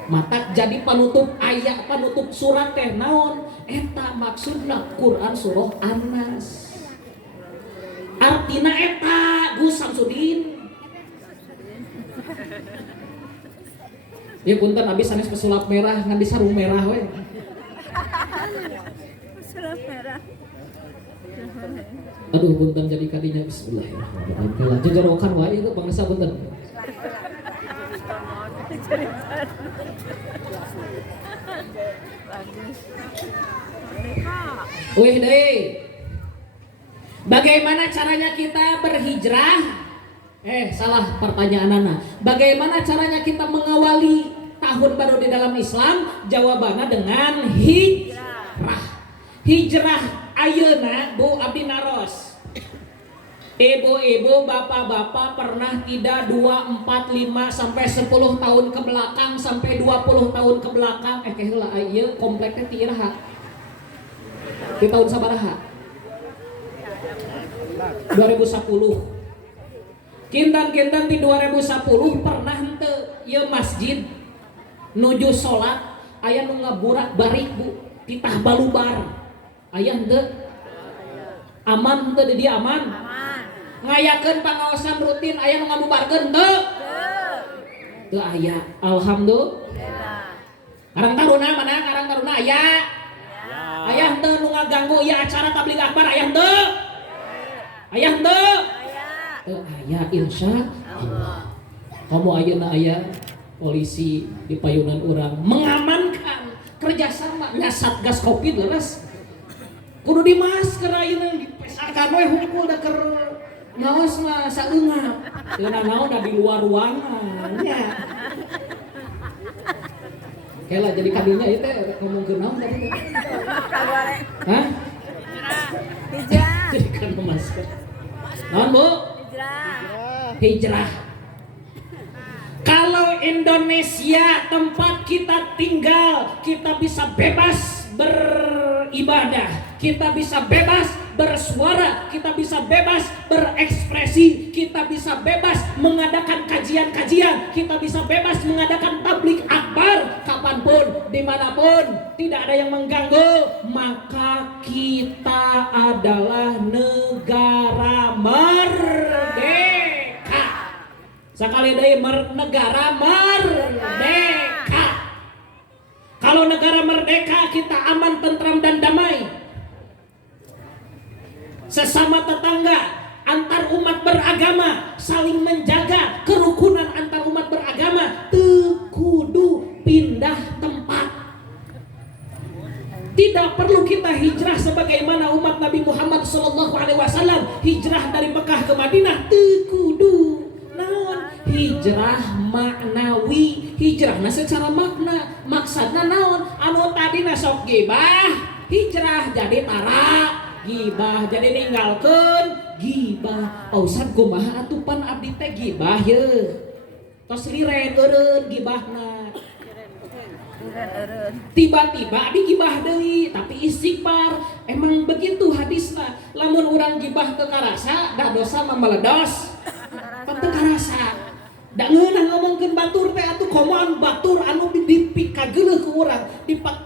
Matak jadi panutup ayat, panutup surat teh naon? Eta maksudna Quran surah An-Nas. Artina eta Gus Samsudin. Ya punten abis sanes pesulap merah ngan di sarung merah we. Pesulap merah. Aduh punten jadi kadinya bismillahirrahmanirrahim. Kala jejorokan wae itu bangsa punten. Wih deh. Bagaimana caranya kita berhijrah? Salah pertanyaan Nana. Bagaimana caranya kita mengawali tahun baru di dalam Islam? Jawabannya dengan hijrah. Hijrah ayeuna Bu abdi naros. Ibu-ibu, bapak-bapak pernah tidak 2, 4, 5 sampai 10 tahun ke belakang sampai 20 tahun ke belakang heula ieu kompleknya ti iraha. Di tahun sabaraha? 2010. Kintan-kintan di 2010 pernah henteu ieu masjid nuju salat aya nu ngaburak-barik Bu, titah balubar. Aya henteu? Aman henteu di dieu aman? Ngayakeun pangaosan rutin aya nu ngabubarkeun teu? Teu aya. Alhamdulillah. Karang taruna mana? Karang taruna aya? Aya henteu nu ngaganggu ieu acara tabligh akbar aya henteu? Aya henteu? Teu aya insyaallah. Kamu ayeuna aya polisi di payunan urang mengamankan kerjasama nya Satgas Covid leres. Kudu di masker ayeuna dipesakan we hungkul da keur ngaos mah saeungap. Teu naon da di luar ruangan nya. Kela jadi kadinya ieu teh ngomongkeun naon tadi teh? Hah? Hijrah. Jadi kan masker. Naon Bu? Hijrah. Kalau Indonesia tempat kita tinggal, kita bisa bebas beribadah, kita bisa bebas bersuara, kita bisa bebas berekspresi, kita bisa bebas mengadakan kajian-kajian, kita bisa bebas mengadakan tabligh akbar kapanpun, dimanapun, tidak ada yang mengganggu. Maka kita adalah negara merdeka. Sekali deui negara merdeka. Kalau negara merdeka kita aman, tentram dan damai. Sesama tetangga, antar umat beragama saling menjaga kerukunan antar umat beragama. Teu kudu pindah tempat. Tidak perlu kita hijrah sebagaimana umat Nabi Muhammad SAW hijrah dari Mekah ke Madinah. Teu kudu. Naon? Hijrah maknawi. Hijrahna secara makna. Maksudna naon? Anu tadina sok gibah, hijrah jadi tara. Gibah jadi ninggalkeun gibah. Ausan kumaha atupan abdi teh gibah ye. Tos liren eureun gibahna. Tiba-tiba digibah deui tapi istighfar. Emang begitu hadisna. Lamun urang gibah teu karasa da dosa mah meledos. Teu karasa. Da ngeunah ngomongkeun batur teh atuh komoan batur anu dipika geuleuh ku urang,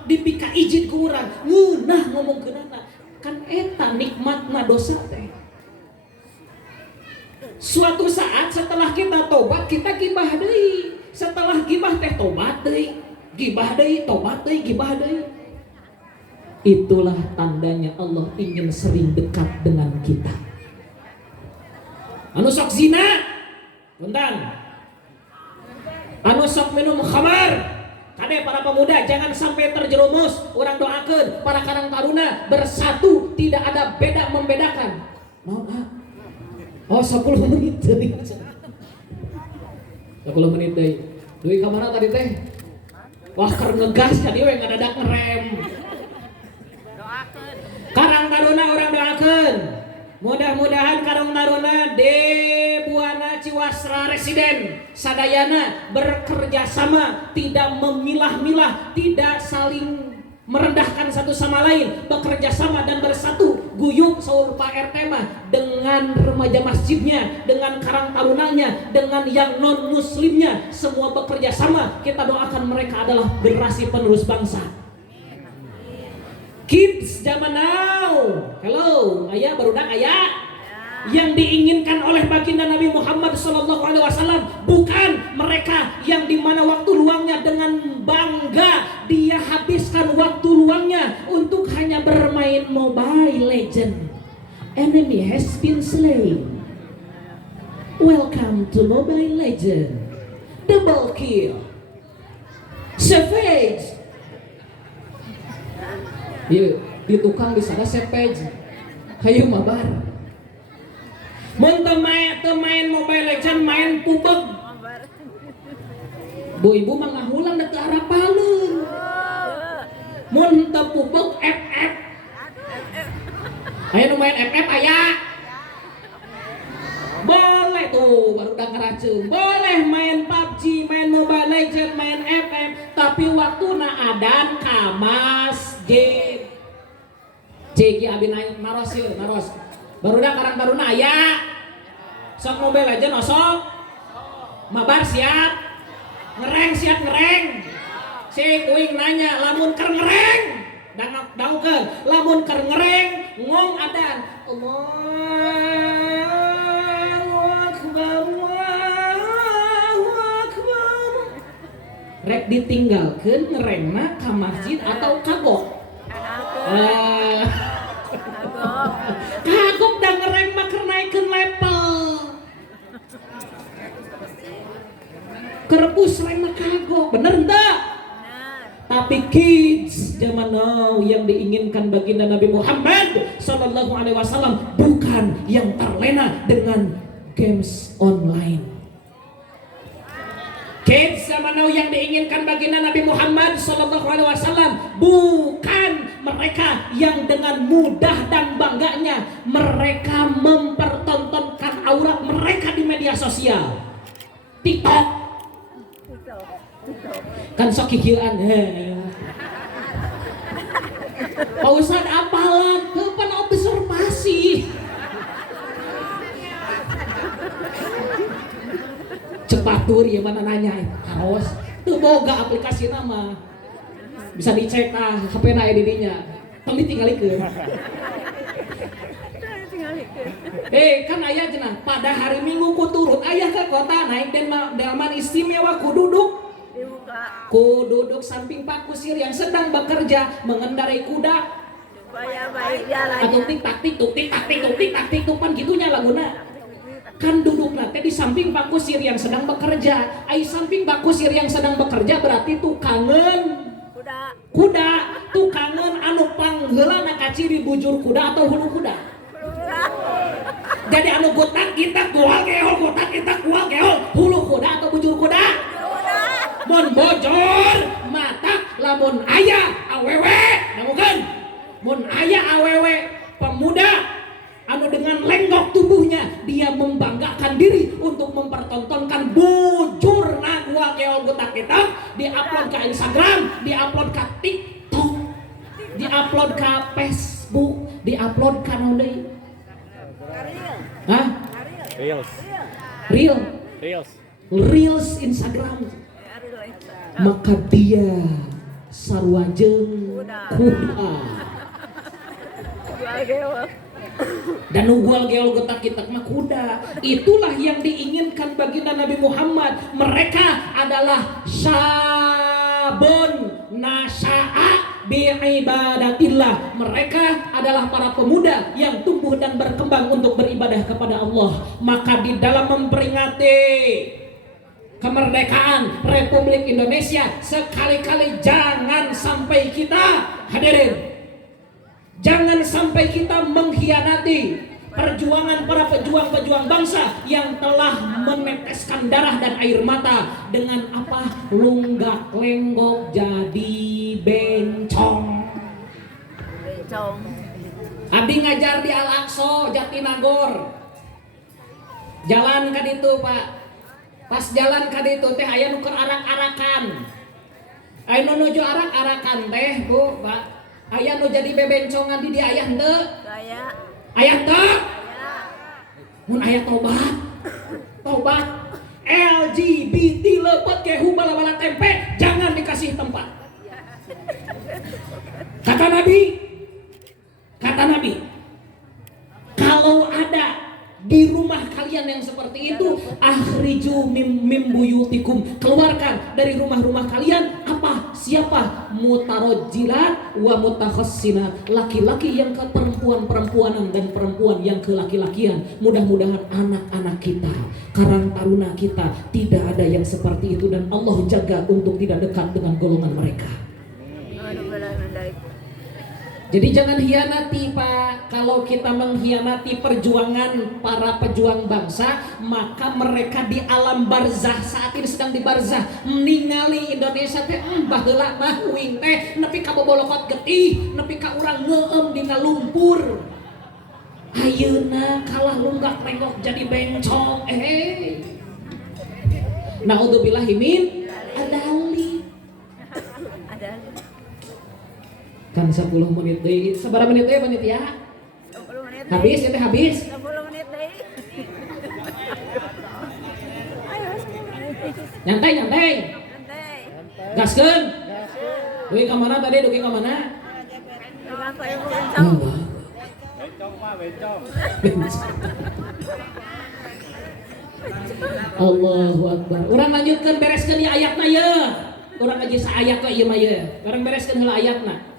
dipika ijid ku urang. Ngeunah ngomongkeunana. Kan eta nikmatna dosa teh. Suatu saat setelah kita tobat kita gibah deui. Setelah gibah teh tobat deui. Gibah deui, tobat deui, gibah deui. Itulah tandanya Allah ingin sering dekat dengan kita. Anu sok zina, punten. Anu sok minum khamar, kade para pemuda jangan sampai terjerumus. Urang doakeun para karang taruna bersatu, tidak ada beda membedakan. Naon ah? Oh 10 menit deui. 10 menit deui. Deui ka mana tadi teh? Wah keur ngegas tadi we ngadadak ngerem. Doakeun. Karang taruna urang doakeun. Mudah-mudahan Karang Taruna Debuana Ciwasra Residen sadayana bekerja sama, tidak memilah-milah, tidak saling merendahkan satu sama lain, bekerja sama dan bersatu guyup saur Pak RT mah dengan remaja masjidnya, dengan Karang Tarunanya, dengan yang non muslimnya, semua bekerja sama. Kita doakan mereka adalah generasi penerus bangsa. Kids zaman now, hello, ayah barudak ayah. Yang diinginkan oleh baginda Nabi Muhammad SAW bukan mereka yang dimana waktu luangnya dengan bangga dia habiskan waktu luangnya untuk hanya bermain Mobile Legend. Enemy has been slain. Welcome to Mobile Legend. Double kill. Savage. Di tukang di sana savage. Hayu mabar. Mun teu main Mobile Legend main pubeg. Bu ibu mah ngahulang da teu arapaleun. Mun teu pubeg FF. Aya nu main FF aya. Boleh tuh baru udah ngeraceun. Boleh main PUBG, main Mobile Legend, main FF, tapi waktuna adan ka masjid. Ciki abi naros yeuh, naros. Barudak karang taruna aya. Sok Mobile Legend osok. Mabar siap. Ngereng siap ngereng. Si kuing nanya lamun keur ngereng. Dangkeun, lamun keur ngereng ngong adan. Allahu Akbar. Allahu Akbar. Rek ditinggalkeun ngerengna ka masjid atau kagok? Kagok dan ngereng mah keur naikeun level. Kerebus reng mah kagok, bener enggak? Tapi kids zaman now yang diinginkan baginda Nabi Muhammad SAW bukan yang terlena dengan games online. Kids zaman now yang diinginkan baginda Nabi Muhammad SAW bukan mereka yang dengan mudah dan bangganya mereka mempertontonkan aurat mereka di media sosial. TikTok kan sok kikieuan Pak Ustad apalan heupan observasi cepatur ya mana nanya kaos teu boga aplikasi nama bisa dicek HP na aya di dinya tapi tinggalikeun kan aya cenah pada hari Minggu ku turun aya ke kota naik delman istimewa ku duduk samping Pak Kusir yang sedang bekerja mengendarai kuda atau tik tak pan gitunya laguna kan duduk nanti di samping Pak Kusir yang sedang bekerja. Ai samping Pak Kusir yang sedang bekerja berarti tukangan kuda tukangan anu pangheulana ka ciri bujur kuda atau hulu kuda. Jadi anu gotak kita kual geol hulu kuda atau bujur kuda. Mun bojor mata lamun aya awewe namukeun mun aya awewe pemuda anu dengan lenggok tubuhnya dia membanggakan diri untuk mempertontonkan bujur gua keol gotak kita diupload ke Instagram, diupload ke TikTok, diupload ke Facebook, diupload ke deui? Hah? Reels Instagram. Maka dia sarwajeng kuda dan ugol geol gotak kitak mah kuda. Itulah yang diinginkan baginda Nabi Muhammad. Mereka adalah syabun nasya'a bi'ibadatillah. Mereka adalah para pemuda yang tumbuh dan berkembang untuk beribadah kepada Allah. Maka di dalam memperingati kemerdekaan Republik Indonesia sekali-kali jangan sampai kita hadirin, jangan sampai kita mengkhianati perjuangan para pejuang-pejuang bangsa yang telah meneteskan darah dan air mata dengan apa? Lunggak lenggok jadi bencong. Abdi ngajar di Al-Aqsa Jatinagor. Jalan ka ditu, Pak. Pas jalan ka ditu teh aya nu keur arak-arakan. Aya nu nuju arak-arakan teh, Bu, Pak. Aya nu jadi bebencongan di dia aya henteu? Aya. Aya teu? Aya. Mun aya tobat. Tobat. LGBT leupet ke hubala-bala tempe jangan dikasih tempat. Kata Nabi, kalau ada rumah kalian yang seperti itu, akhriju mim buyutikum, keluarkan dari rumah-rumah kalian apa? Siapa? Mutarajjilat wa mutakhassisinat, laki-laki yang ke perempuan-perempuanan dan perempuan yang ke laki-lakian. Mudah-mudahan anak-anak kita, karang taruna kita tidak ada yang seperti itu, dan Allah jaga untuk tidak dekat dengan golongan mereka. Jadi jangan hianati Pak. Kalau kita mengkhianati perjuangan para pejuang bangsa, maka mereka di alam barzah, saat ini sedang di barzah, meningali Indonesia teh baheula mah uing teh nepi ka bobolokot getih, nepi ka urang ngeueum dina lumpur. Ayeuna kalah lunggak nengok jadi bencong. Naudzubillahi min adali. Kan 10 menit deui. Sabaraha menit deui panitia? 10 menit. Habis ya teh habis. 10 menit deui. Ayo 10 menit. Nyantai. Santai. Gaskeun. Dugi ka mana tadi? Dugi ka mana? Jangan pakai bencong. Bencong. Allahu Akbar. Urang lanjutkeun bereskeun ieu ayatna ye. Urang aja saayat we ieu mah ye. Bareng bereskeun heula ayatna.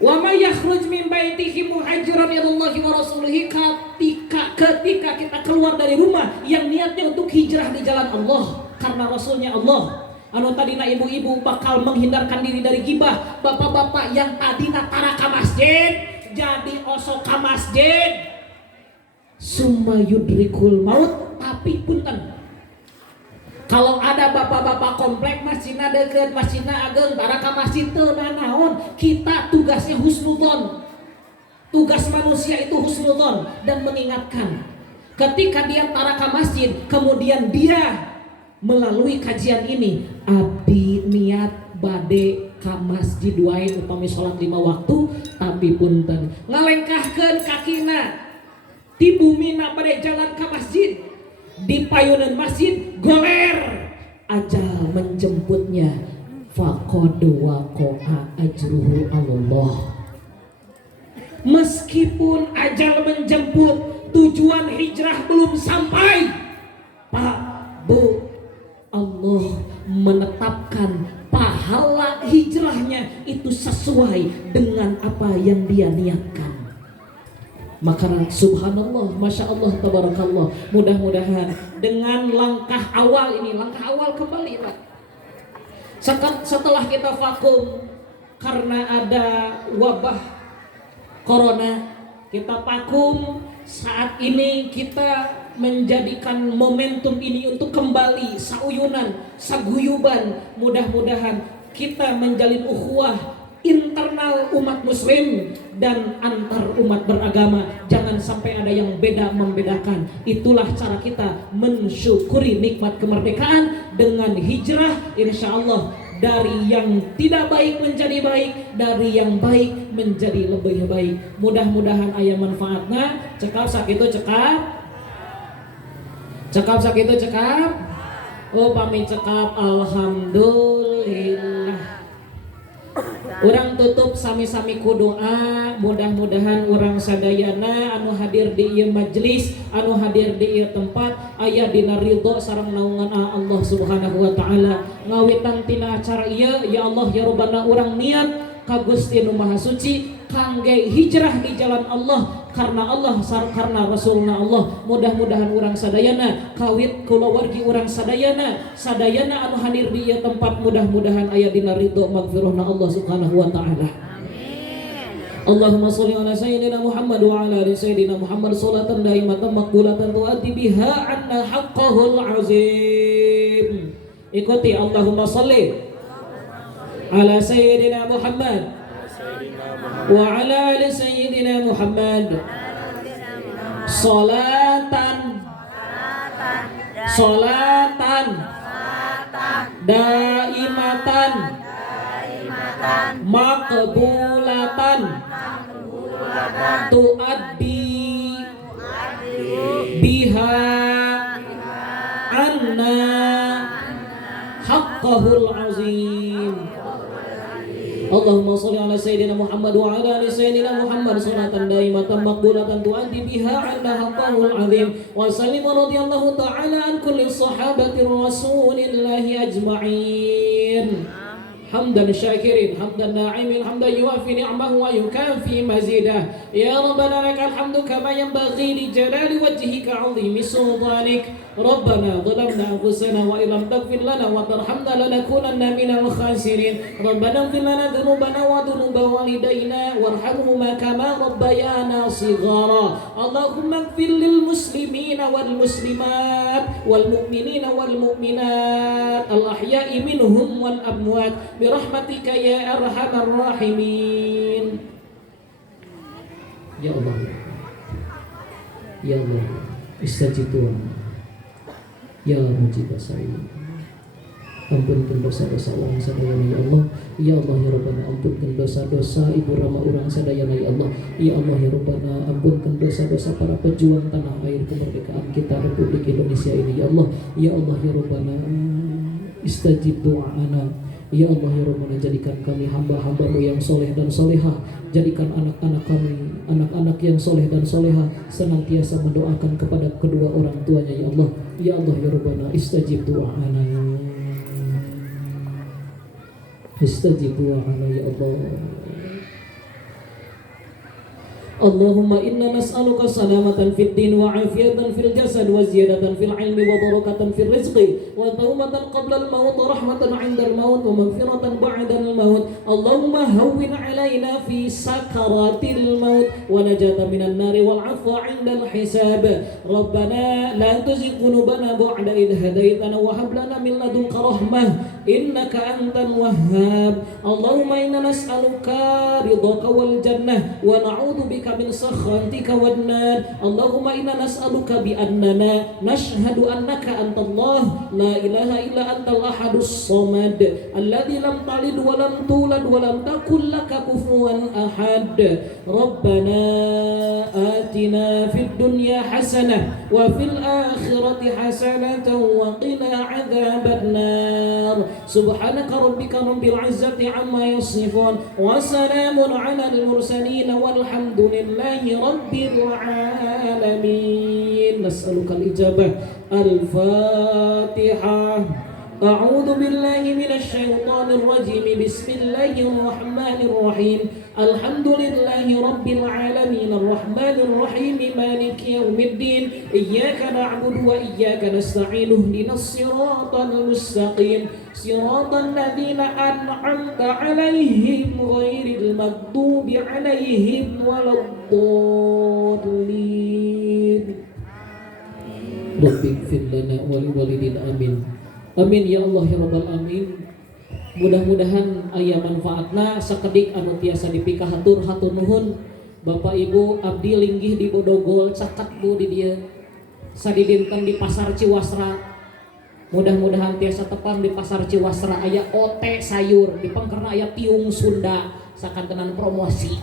Wa may yakhruj min baitihi muhajiran ilallahi wa rasulihi, ketika kita keluar dari rumah yang niatnya untuk hijrah di jalan Allah karena rasulnya Allah. Anu tadina ibu-ibu bakal menghindarkan diri dari gibah, bapak-bapak yang tadina tara ka masjid jadi osok ka masjid. Summa yudrikul maut, tapi punten. Kalau ada bapak-bapak komplek masjidna deket, masjidna ageng, tara ka masjid teu naon, kita tugasnya husnudzon. Tugas manusia itu husnudzon dan mengingatkan. Ketika dia tara ka masjid, kemudian dia melalui kajian ini, abdi niat bade ka masjid wae upami salat 5 waktu, tapi punten ngalengkahkeun kakina di bumina bade jalan ka masjid. Di payunan masjid goler, ajal menjemputnya, faqad waqa'a ajruhu Allah. Meskipun ajal menjemput, tujuan hijrah belum sampai, Pak, Bu, Allah menetapkan pahala hijrahnya itu sesuai dengan apa yang dia niatkan. Maka subhanallah, masya Allah, tabarakallah. Mudah-mudahan dengan langkah awal ini, langkah awal kembali Pak. Setelah kita vakum karena ada wabah corona, kita vakum. Saat ini kita menjadikan momentum ini untuk kembali sauyunan, saguyuban. Mudah-mudahan kita menjalin ukhuwah internal umat muslim dan antar umat beragama. Jangan sampai ada yang beda membedakan. Itulah cara kita mensyukuri nikmat kemerdekaan dengan hijrah, insya Allah dari yang tidak baik menjadi baik, dari yang baik menjadi lebih baik. Mudah-mudahan aya manfaatna. Cekap sakitu cekap. Cekap sakitu cekap. Oh pami cekap alhamdulillah. Urang tutup sami-sami ku doa. Mudah-mudahan urang sadayana anu hadir di ieu majelis, anu hadir di ieu tempat aya dina ridho sareng naungan Allah Subhanahu wa taala. Ngawitan tina acara ieu ya Allah ya Rabbana, urang niat ka Gusti Nu Maha Suci kangge hijrah di jalan Allah karena Allah, karena Rasulna Allah. Mudah-mudahan urang sadayana kawit kulawargi urang sadayana anu hadir di ieu tempat, mudah-mudahan aya dina ridho magfirahna Allah Subhanahu wa taala. Allahumma sholli ala sayyidina Muhammad wa ala ali sayyidina Muhammad sholatan daimatan maqbulatan tu'addi biha 'anna haqqahul 'azim. Ikuti Allahumma sholli ala sayyidina Muhammad wa ala ali sayyidina Muhammad sholatan daimatan maqbulatan tuaddi biha anna haqqahul azim. Allahumma sholli ala sayyidina Muhammad wa ala ali sayyidina Muhammad salatan daimatan maqbulatan tuaddi biha 'inda haqqahul 'azim wa sallim radhiyallahu ta'ala an kulli sahabati rasulillahi ajma'in. حمدا شاكرين حمدا ناعمين حمدا يوافي نعمه ويكافي مزيده يا ربنا لك الحمد كما ينبغي لجلال وجهك عظيم سلطانك ربنا ظلمنا أنفسنا وإن لم تغفر لنا وترحمنا لنكونن من الخاسرين ربنا اغفر لنا ذنوبنا وذنوب والدينا وارحمهما كما ربيانا صغارا اللهم اغفر للمسلمين والمسلمات والمؤمنين والمؤمنات الأحياء منهم والأموات برحمتك يا أرحم الراحمين يا الله يا الله استجب Ya mujib saya, ampunkan dosa-dosa orang sadayana ya Allah. Ya Allah ya Rabbana, ampunkan dosa-dosa ibu rama orang sadayana ya Allah. Ya Allah ya Rabbana, ampunkan dosa-dosa para pejuang tanah air kemerdekaan kita Republik Indonesia ini ya Allah. Ya Allah ya Rabbana, istajib doa'ana. Ya Allah ya Rabbana, jadikan kami hamba-hambamu yang soleh dan solehah. Jadikan anak-anak kami anak-anak yang soleh dan solehah, senantiasa mendoakan kepada kedua orang tuanya ya Allah. Ya Allah ya Rabbana, istajib doa'ana, istajib doa'ana ya Allah. Allahumma inna nas'aluka salamatan fid din wa afiyatan fil jasad wa ziyadatan fil ilmi wa barakatan fil rizqi wa tawbatan qabla al maut wa rahmatan 'inda al maut wa maghfiratan ba'da al maut. Allahumma hawwin 'alaina fi sakaratil maut wa najatan minan nari wal 'afwa 'inda al hisab. Rabbana la tuzigh qulubana ba'da idh hadaytana wa hab lana min ladunka rahmah innaka antal wahhab. Allahumma inna nas'aluka ridhaka wal jannah wa na'udzu bika min sakhatika wan nar. Allahumma inna nas'aluka bi annana nashhadu annaka antallah la ilaha illa antal ahadus samad alladzi lam talid wa lam tulad wa lam takul laka kufuwan ahad. Rabbana atina fid dunya hasanah wa fil akhirati hasanatan wa qina adzaban nar. Subhanaka rabbika rabbil izzati amma yasifun wa salamun 'alal mursalin walhamdulillahi rabbil alamin. Nas'alukal ijabah. Al-Fatihah. A'udzu billahi minasy syaithanir rajim. Bismillahirrahmanirrahim. Alhamdulillahi rabbil alamin. Arrahmanir rahim. Maliki yaumiddin. Iyyaka na'budu wa iyyaka nasta'in. Ihdinas siratal mustaqim. Siratal ladzina an'amta 'alaihim ghairil maghdubi 'alaihim waladdallin. Rabbighfir lana wa liwalidina amin. Amin ya Allah ya rabbal alamin. Mudah-mudahan aya manfaatna sakedik anu tiasa dipikah hatur nuhun. Bapak Ibu abdi linggih di Bodogol caket Bu di dieu. Sadidinten di pasar Ciwasra. Mudah-mudahan tiasa tepang di pasar Ciwasra aya ote sayur, di pangkerna aya tiung Sunda sakantenan promosi.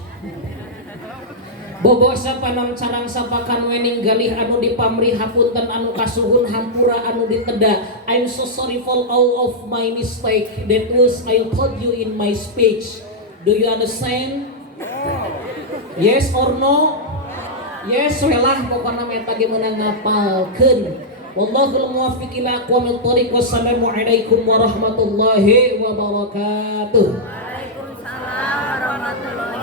Bobosa panon carang sapakan wening galih anu dipamri hapunten anu kasuhun hampura anu diteda. I'm so sorry for all of my mistake that was I told you in my speech. Do you understand? Yes or no? Yes, welah pokona meta ge meunang ngapalkeun. Wallahul muwaffiq ila aqwamit thoriq. Wassalamualaikum warahmatullahi wabarakatuh. Waalaikumsalam warahmatullahi